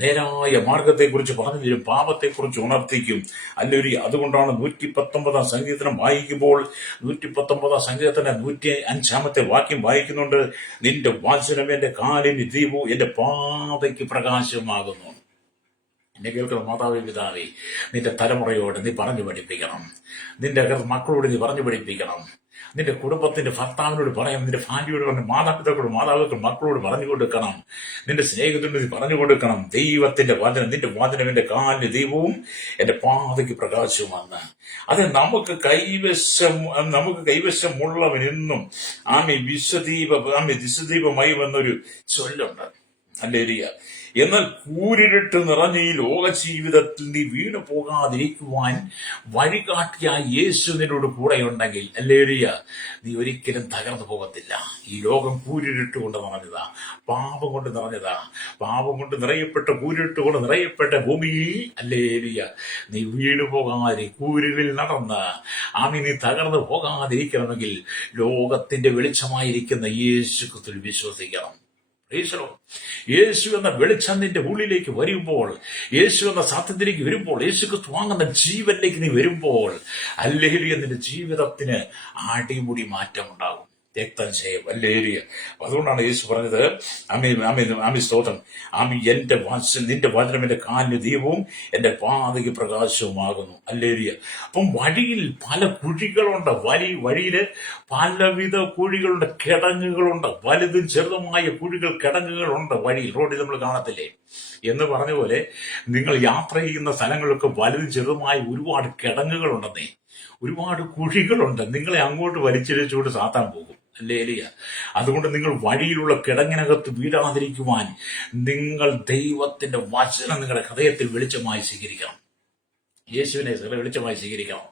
നേരായ മാർഗത്തെക്കുറിച്ച് പറഞ്ഞു തരും, പാപത്തെക്കുറിച്ച് ഉണർത്തിക്കും. അല്ലെങ്കിൽ അതുകൊണ്ടാണ് 119 സങ്കീർത്തനം വായിക്കുമ്പോൾ 119 സങ്കീർത്തന 105 വാക്യം വായിക്കുന്നുണ്ട്, നിന്റെ വാത്സല്യം എന്റെ കാലിന് ദീപവും എന്റെ പാതയ്ക്ക് പ്രകാശമാകുന്നു. എന്നെ കേൾക്കുന്ന മാതാവേ പിതാവേ, നിന്റെ തലമുറയോട് നീ പറഞ്ഞു പഠിപ്പിക്കണം. നിന്റെ മക്കളോട് നീ പറഞ്ഞു പഠിപ്പിക്കണം. നിന്റെ കുടുംബത്തിന്റെ ഭർത്താവിനോട് പറയാം, നിന്റെ ഭാര്യയോട് പറഞ്ഞു, മാതാപിതാക്കളോട് മക്കളോട് പറഞ്ഞു കൊടുക്കണം. നിന്റെ സ്നേഹിതനോട് നീ പറഞ്ഞു കൊടുക്കണം. ദൈവത്തിന്റെ വചനം, നിന്റെ വചനം എന്റെ കാലിന് ദൈവവും എന്റെ പാതയ്ക്ക് പ്രകാശവുമാണ്. അത് നമുക്ക് കൈവശമുള്ളവനെന്നും വിശ്വദീപമയം എന്നൊരു ചൊല്ലുണ്ട്. ഹല്ലേലൂയ. എന്നാൽ കൂരിരുട്ട് നിറഞ്ഞ ഈ ലോക ജീവിതത്തിൽ നീ വീണു പോകാതിരിക്കുവാൻ വഴികാട്ടിയ യേശു നിന്നോട് കൂടെയുണ്ടെങ്കിൽ, ഹല്ലേലൂയ, നീ ഒരിക്കലും തകർന്നു പോകത്തില്ല. ഈ ലോകം കൂരിരുട്ട് കൊണ്ട് നിറഞ്ഞതാ, പാപം കൊണ്ട് നിറഞ്ഞതാ. പാപം കൊണ്ട് നിറയപ്പെട്ട, കൂരിരുട്ട് കൊണ്ട് നിറയപ്പെട്ട ഭൂമിയിൽ, ഹല്ലേലൂയ, നീ വീണു പോകാതെ കൂരിരിൽ നടന്ന് നീ തകർന്നു പോകാതിരിക്കണമെങ്കിൽ ലോകത്തിന്റെ വെളിച്ചമായിരിക്കുന്ന യേശു ക്രിസ്തുവിൽ വിശ്വസിക്കണം. യേശു എന്ന വെളിച്ചം നിന്റെ ഉള്ളിലേക്ക് വരുമ്പോൾ, യേശു എന്ന സത്യത്തിലേക്ക് വരുമ്പോൾ, യേശു ക്രിസ്തു വാങ്ങുന്ന ജീവനിലേക്ക് നീ വരുമ്പോൾ, ഹല്ലേലൂയ, നിന്റെ ജീവിതത്തിന് അടിമുടി മാറ്റമുണ്ടാകും. രക്തം ചെയ്യും. ഹല്ലേലൂയ. അതുകൊണ്ടാണ് യേശു പറഞ്ഞത്, സ്തോത്രം, നിന്റെ വചനം എന്റെ കാലിന് ദീപവും എന്റെ പാതയ്ക്ക് പ്രകാശവുമാകുന്നു. ഹല്ലേലൂയ. അപ്പം വഴിയിൽ പല കുഴികളുണ്ട്. വഴിയില് പലവിധ കുഴികളുണ്ട്, കിടങ്ങുകളുണ്ട്. വലുതും ചെറുതുമായ കുഴികൾ, കിടങ്ങുകളുണ്ട് വഴിയിൽ. റോഡിൽ നമ്മൾ കാണത്തില്ലേ എന്ന് പറഞ്ഞ പോലെ, നിങ്ങൾ യാത്ര ചെയ്യുന്ന സ്ഥലങ്ങളൊക്കെ വലുതും ചെറുതുമായ ഒരുപാട് കിടങ്ങുകളുണ്ടെന്നേ, ഒരുപാട് കുഴികളുണ്ട്. നിങ്ങളെ അങ്ങോട്ട് വലിച്ചിഴച്ചുകൊണ്ട് സാത്താൻ പോകും. ഹല്ലേലൂയ. അതുകൊണ്ട് നിങ്ങൾ വഴിയിലുള്ള കിടങ്ങിനകത്ത് വീഴാതിരിക്കുവാൻ നിങ്ങൾ ദൈവത്തിന്റെ വചനം നിങ്ങളുടെ ഹൃദയത്തിൽ വെളിച്ചമായി സ്വീകരിക്കണം. യേശുവിനെ വെളിച്ചമായി സ്വീകരിക്കണം.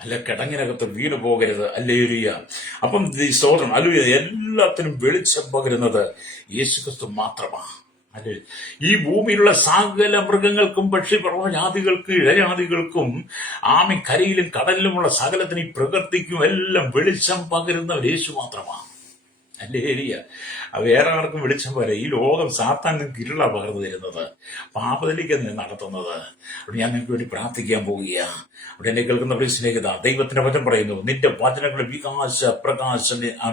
അല്ല, കിടങ്ങിനകത്ത് വീണു പോകരുത്. ഹല്ലേലൂയ. അപ്പം സ്തോത്രം, ഹല്ലേലൂയ, എല്ലാത്തിനും വെളിച്ചം പകരുന്നത് യേശുക്രിസ്തു മാത്രമാണ്. ഈ ഭൂമിയിലുള്ള സകല മൃഗങ്ങൾക്കും പക്ഷിപർവ്വജാതികൾക്കും ഇഴജാതികൾക്കും കരയിലും കടലിലുമുള്ള സകലത്തിന് ഈ പ്രകൃതിക്കും എല്ലാം വെളിച്ചം പകരുന്ന യേശു മാത്രമാണ്. ഹല്ലേലൂയ. വേറെ ആർക്കും വെളിച്ചം പോലെ ഈ ലോകം സാത്താൻ നിങ്ങൾക്ക് ഇരുള പകർന്നു തരുന്നത്, പാപത്തിലേക്ക് നടത്തുന്നത്. അവിടെ ഞാൻ നിങ്ങൾക്ക് വേണ്ടി പ്രാർത്ഥിക്കാൻ പോവുകയാണ്. അവിടെ എന്നെ കേൾക്കുന്ന സ്നേഹിത, ദൈവത്തിന്റെ വചനം പറയുന്നു, നിന്റെ വചനങ്ങളുടെ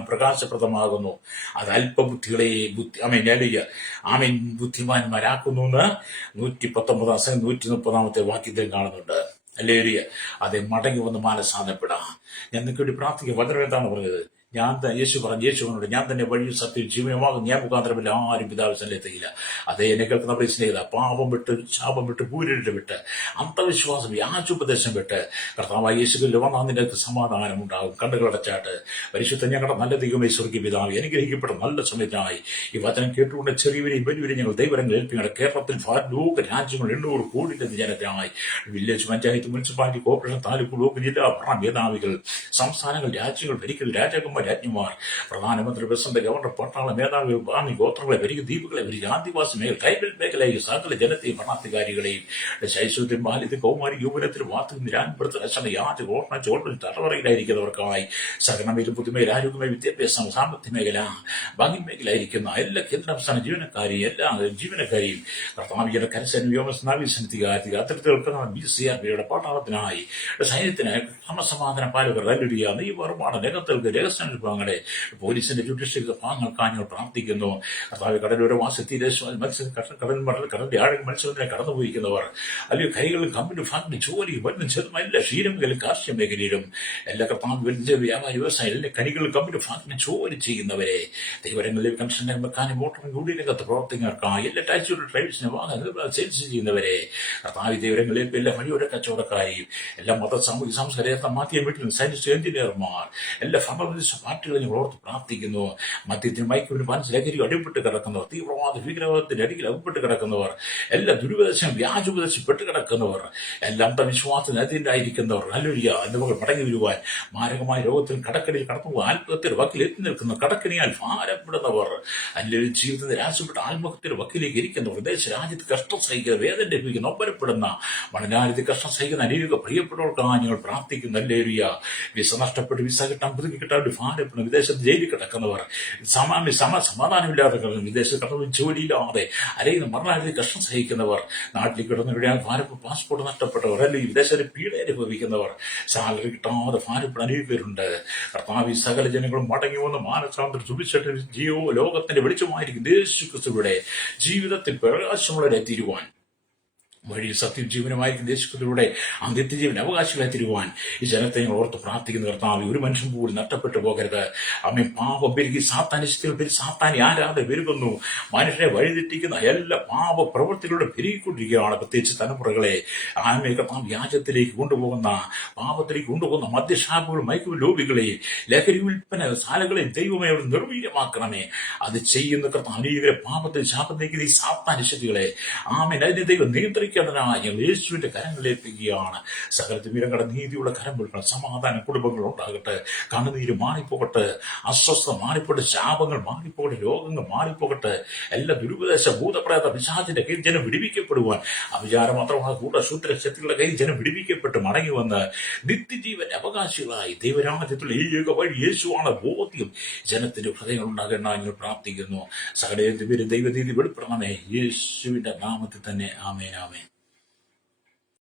പ്രകാശപ്രദമാകുന്നു, അത് അല്പബുദ്ധികളെ ബുദ്ധിമാന്മാരാക്കുന്നു എന്ന് 119 130 വാക്യത്തിൽ കാണുന്നുണ്ട്. ഹല്ലേലൂയ. അത് മടങ്ങി വന്ന് മാനസാന്തപ്പെടാം. ഞാൻ നിങ്ങൾക്ക് വേണ്ടി പ്രാർത്ഥിക്കുക. വചനം എന്താണ് പറഞ്ഞത്? യേശുവിനോട്, ഞാൻ തന്നെ വഴിയും സത്യം ജീവനുമാകും, ഞാൻ മുഖാന്തരമില്ല ആരും പിതാവിനെ എത്തിയില്ല. അതേ എന്നെ കേൾക്കുന്ന സ്നേഹിത, പാപം വിട്ട്, ശാപം വിട്ട്, കൂരിട്ട് വിട്ട്, അന്ധവിശ്വാസം, വ്യാജോപദേശം വിട്ട് കർത്താവായ യേശുവിൽ വന്നാൽ നിനക്ക് സമാധാനം ഉണ്ടാകും. കണ്ണുകളടച്ചാട്ട് പരിശുദ്ധ ഞങ്ങളുടെ നല്ല ദൈവമേ, സ്വർഗീയ പിതാവേ, അനുഗ്രഹിക്കപ്പെട്ട നല്ല സമയത്തായി ഈ വചനം കേട്ടുകൊണ്ട് ചെറിയവരെയും വലിയവരെയും ഞങ്ങൾ ദൈവരങ്ങൾ ഏൽപ്പിക്കണം. കേരളത്തിൽ ലോക രാജ്യങ്ങൾ 800 കോടി ജനത്തിനായി village panchayat, municipality, corporation, taluk, block, ജില്ലാ ഭരണ മേധാവികൾ, സംസ്ഥാനങ്ങൾ, രാജ്യങ്ങൾ ഭരിക്കുന്ന രാജാക്കന്മാർ, രാജ്ഞിമാർ, പ്രധാനമന്ത്രി, പ്രസിഡന്റ്, ഗവർണർ, പട്ടാള മേധാവി, ആർമി, ഗോത്രങ്ങളെ ഭരിക്കുന്ന ദ്വീപുകളെ ഭരിക്കുന്ന ആദിവാസി മേഖല, ട്രൈബൽ മേഖലയിൽ സകല ജനത്തെയും ഭരണാധികാരികളെയും ശൈശവത്തിലും ബാല്യത്തിൽ കൗമാരി യൗവനത്തിലും വാർത്തകൾ നിരാൻപുറത്ത് ലക്ഷണ യാചക ഓർമ്മ ചോട്ടിൽ തലമുറയിലായിരിക്കുന്നവർക്കായി സകലമേലും പുതുമയിൽ ആരോഗ്യമേൽ വിദ്യാഭ്യാസം സാമ്പത്തിക മേഖല ബാങ്കി മേഖലയായിരിക്കുന്ന എല്ലാ കേന്ദ്ര സംസ്ഥാന ജീവനക്കാരെയും എല്ലാ ജീവനക്കാരെയും കർത്താവിയുടെ കരസേന വ്യോമനാവിക അത്തരത്തിലുള്ള BCRBയുടെ പട്ടാളത്തിനായി സൈന്യത്തിനായി ക്രമസമാധാന പാലകർ കല്ലുരിയ നെയ്വർമാണ് രംഗത്തിൽക്ക് രഹസ്യ വിഭാഗങ്ങളെ പോലീസിന്റെ ജുഡീഷ്യൽ വിഭാഗങ്ങൾക്കായി ഞങ്ങൾ പ്രാർത്ഥിക്കുന്നു. കർത്താവ് കടലോര വാസത്തി കടലിന്റെ ആഴ മത്സ്യത്തിനെ കടന്നുപോയിരിക്കുന്നവർ അല്ലെങ്കിൽ കൈകളിൽ കമ്പനി ഫാക്ടറി ജോലി വന്നും ചെറുതും എല്ലാ ക്ഷീരമേഖലയിലും കാർഷിക മേഖലയിലും എല്ലാ കർത്താവ് വലിയ വ്യാപാര വ്യവസായം എല്ലാ കനികളിൽ കമ്പനി ഫാക്ടറി ജോലി ചെയ്യുന്നവരെ ദൈവരങ്ങളിൽ കൺസ്ട്രക്ഷൻ മെക്കാനിക് മോട്ടോറിംഗ് യൂണിയൻ രംഗത്ത് പ്രവർത്തകർക്കായി എല്ലാ ടാക്സിയുടെ ഡ്രൈവേഴ്സിനെ വാഹന സെയിൽസ് ചെയ്യുന്നവരെ കർത്താവ് ദൈവരങ്ങളിൽ എല്ലാ വഴിയോര കച്ചവടക്കാരെയും എല്ലാ മത സാമൂഹിക സാംസ്കാരിക മാറ്റിയ വീട്ടിലും സയൻസ് എഞ്ചിനീയർമാർ എല്ലാ ഫർമസിസ്റ്റ് പാർട്ടികളെയും ഓർത്ത് പ്രാർത്ഥിക്കുന്നു. മദ്യത്തിന് മയക്കുവിന് മനസ്സിലകരിയും അടിപ്പെട്ട് കിടക്കുന്നവർ, തീവ്രവാദ ഭീകരവാദത്തിന്റെ അടിയിൽ അകപ്പെട്ട് കിടക്കുന്നവർ, എല്ലാ ദുരുപദേശം വ്യാജോപദേശപ്പെട്ട് കിടക്കുന്നവർ, എല്ലാ അന്ധവിശ്വാസത്തിനെതിരായിരിക്കുന്നവർ നല്ലൊരിയ എന്നിവകൾ മടങ്ങി വരുവാൻ മാരകമായ രോഗത്തിൽ കടക്കടിയിൽ കടന്നു ആത്മഹത്യയുടെ വക്കിൽ എത്തി നിൽക്കുന്ന കടക്കണിയാൽ ഭാരപ്പെടുന്നവർ അല്ലെങ്കിൽ ജീവിതത്തിൽ രാശിപ്പെട്ട ആത്മഹത്യയുടെ വക്കിലേക്ക് ഇരിക്കുന്നവർ, വിദേശ രാജ്യത്ത് കഷ്ടം സഹിക്കുന്ന വേദന ലഭിക്കുന്ന ഒപ്പരപ്പെടുന്ന മണരാജ്യത്ത് കഷ്ടം സഹിക്കുന്ന അനേക പ്രിയപ്പെട്ടവർക്കാണ് ഞങ്ങൾ പ്രാർത്ഥിക്കുന്ന അല്ലേറിയ വിസ നഷ്ടപ്പെട്ട് വിസ കിട്ടാൻ പുതുക്കി കിട്ടാൻ ഭാരപ്പെടുന്ന വിദേശത്ത് ജയിലിൽ കിടക്കുന്നവർ, സമാധാനമില്ലാതെ വിദേശത്ത് കടന്നു ജോലിയില്ലാതെ അരയുന്ന മരണാജ്യത്തിൽ കഷ്ടം സഹിക്കുന്നവർ, നാട്ടിൽ കിടന്നവരുടെ പാസ്പോർട്ട് നഷ്ടപ്പെട്ടവർ അല്ലെങ്കിൽ വിദേശത്ത് പീഡ അനുഭവിക്കുന്നവർ, സാലറി കിട്ടാതെ ഭാരപ്പെടുന്ന അനേക പേരുണ്ട്. കർത്താവ് സകല ജനങ്ങളും മടങ്ങി വന്ന് മാനസാന്തര സുവിശേഷ ലോകത്തിന്റെ വെളിച്ചമായിരിക്കും യേശുക്രിസ്തുവിന്റെ ജീവിതത്തിൽ പ്രകാശമുള്ളവരെ തീരുവാൻ വഴി സത്യം ജീവനുമായിരിക്കും ദേശത്തിലൂടെ നിത്യജീവൻ അവകാശികളെ തിരുവാൻ ഈ ജനത്തെ ഓർത്ത് പ്രാർത്ഥിക്കുന്ന കർത്താവ് ഒരു മനുഷ്യൻ പോലും നഷ്ടപ്പെട്ടു പോകരുത്. അമ്മ പാപം പെരുകി സാത്താനിഷ്ടത്തിൽ സാത്താനി ആരാതെ പെരുകുന്നു. മനുഷ്യരെ വഴിതെറ്റിക്കുന്ന എല്ലാ പാപ പ്രവൃത്തികളുടെ പെരുകിക്കൊണ്ടിരിക്കുകയാണ്. പ്രത്യേകിച്ച് തലമുറകളെ ആമയെ കർത്താവ് വ്യാജത്തിലേക്ക് കൊണ്ടുപോകുന്ന പാപത്തിലേക്ക് കൊണ്ടുപോകുന്ന മദ്യഷാപ്പുകൾ മയക്കു ലോബികളെയും ലഹരി വിൽപ്പന ശാലകളെയും ദൈവമേ അവിടെ നിർവീര്യമാക്കണമേ. അത് ചെയ്യുന്ന കർത്താവ് അനേകരെ പാപത്തിൽ ശാപത്തിലേക്ക് ഈ സാത്താനിശക്തികളെ ആമേൻ അതിനെ ദൈവം നിയന്ത്രിക്കും. ഞങ്ങൾ യേശുവിന്റെ കരങ്ങളിലേൽപ്പിക്കുകയാണ്. സകലത്തിൽ വീരങ്ങളുടെ നീതിയുള്ള കരം വിളിക്കണം. സമാധാന കുടുംബങ്ങൾ ഉണ്ടാകട്ടെ. കണ്ണുനീര് മാറിപ്പോകട്ടെ. അസ്വസ്ഥത മാറിപ്പോട്ടെ. ശാപങ്ങൾ മാറിപ്പോകട്ടെ. രോഗങ്ങൾ മാറിപ്പോകട്ടെ. എല്ലാ ദുരുപദേശ ഭൂതപ്രേത പിശാചിന്റെ കയ്യിൽ ജനം വിടിവിക്കപ്പെടുവാൻ അവിചാരം മാത്രമായ കൂട്ടശൂദ്ര ശക്തികളുടെ കയ്യിൽ ജനം വിടിവിക്കപ്പെട്ട് മടങ്ങി വന്ന് നിത്യജീവന്റെ അവകാശികളായി ദൈവരാജ്യത്തിലുള്ള ഏക വഴി യേശുവാണ് ബോധ്യം ജനത്തിന്റെ ഹൃദയങ്ങൾ ഉണ്ടാകേണ്ട ഞങ്ങൾ പ്രാർത്ഥിക്കുന്നു. സകല ദൈവനീതി വെളിപ്പെടണമേ യേശുവിന്റെ നാമത്തിൽ തന്നെ. ആമേൻ ആമേൻ.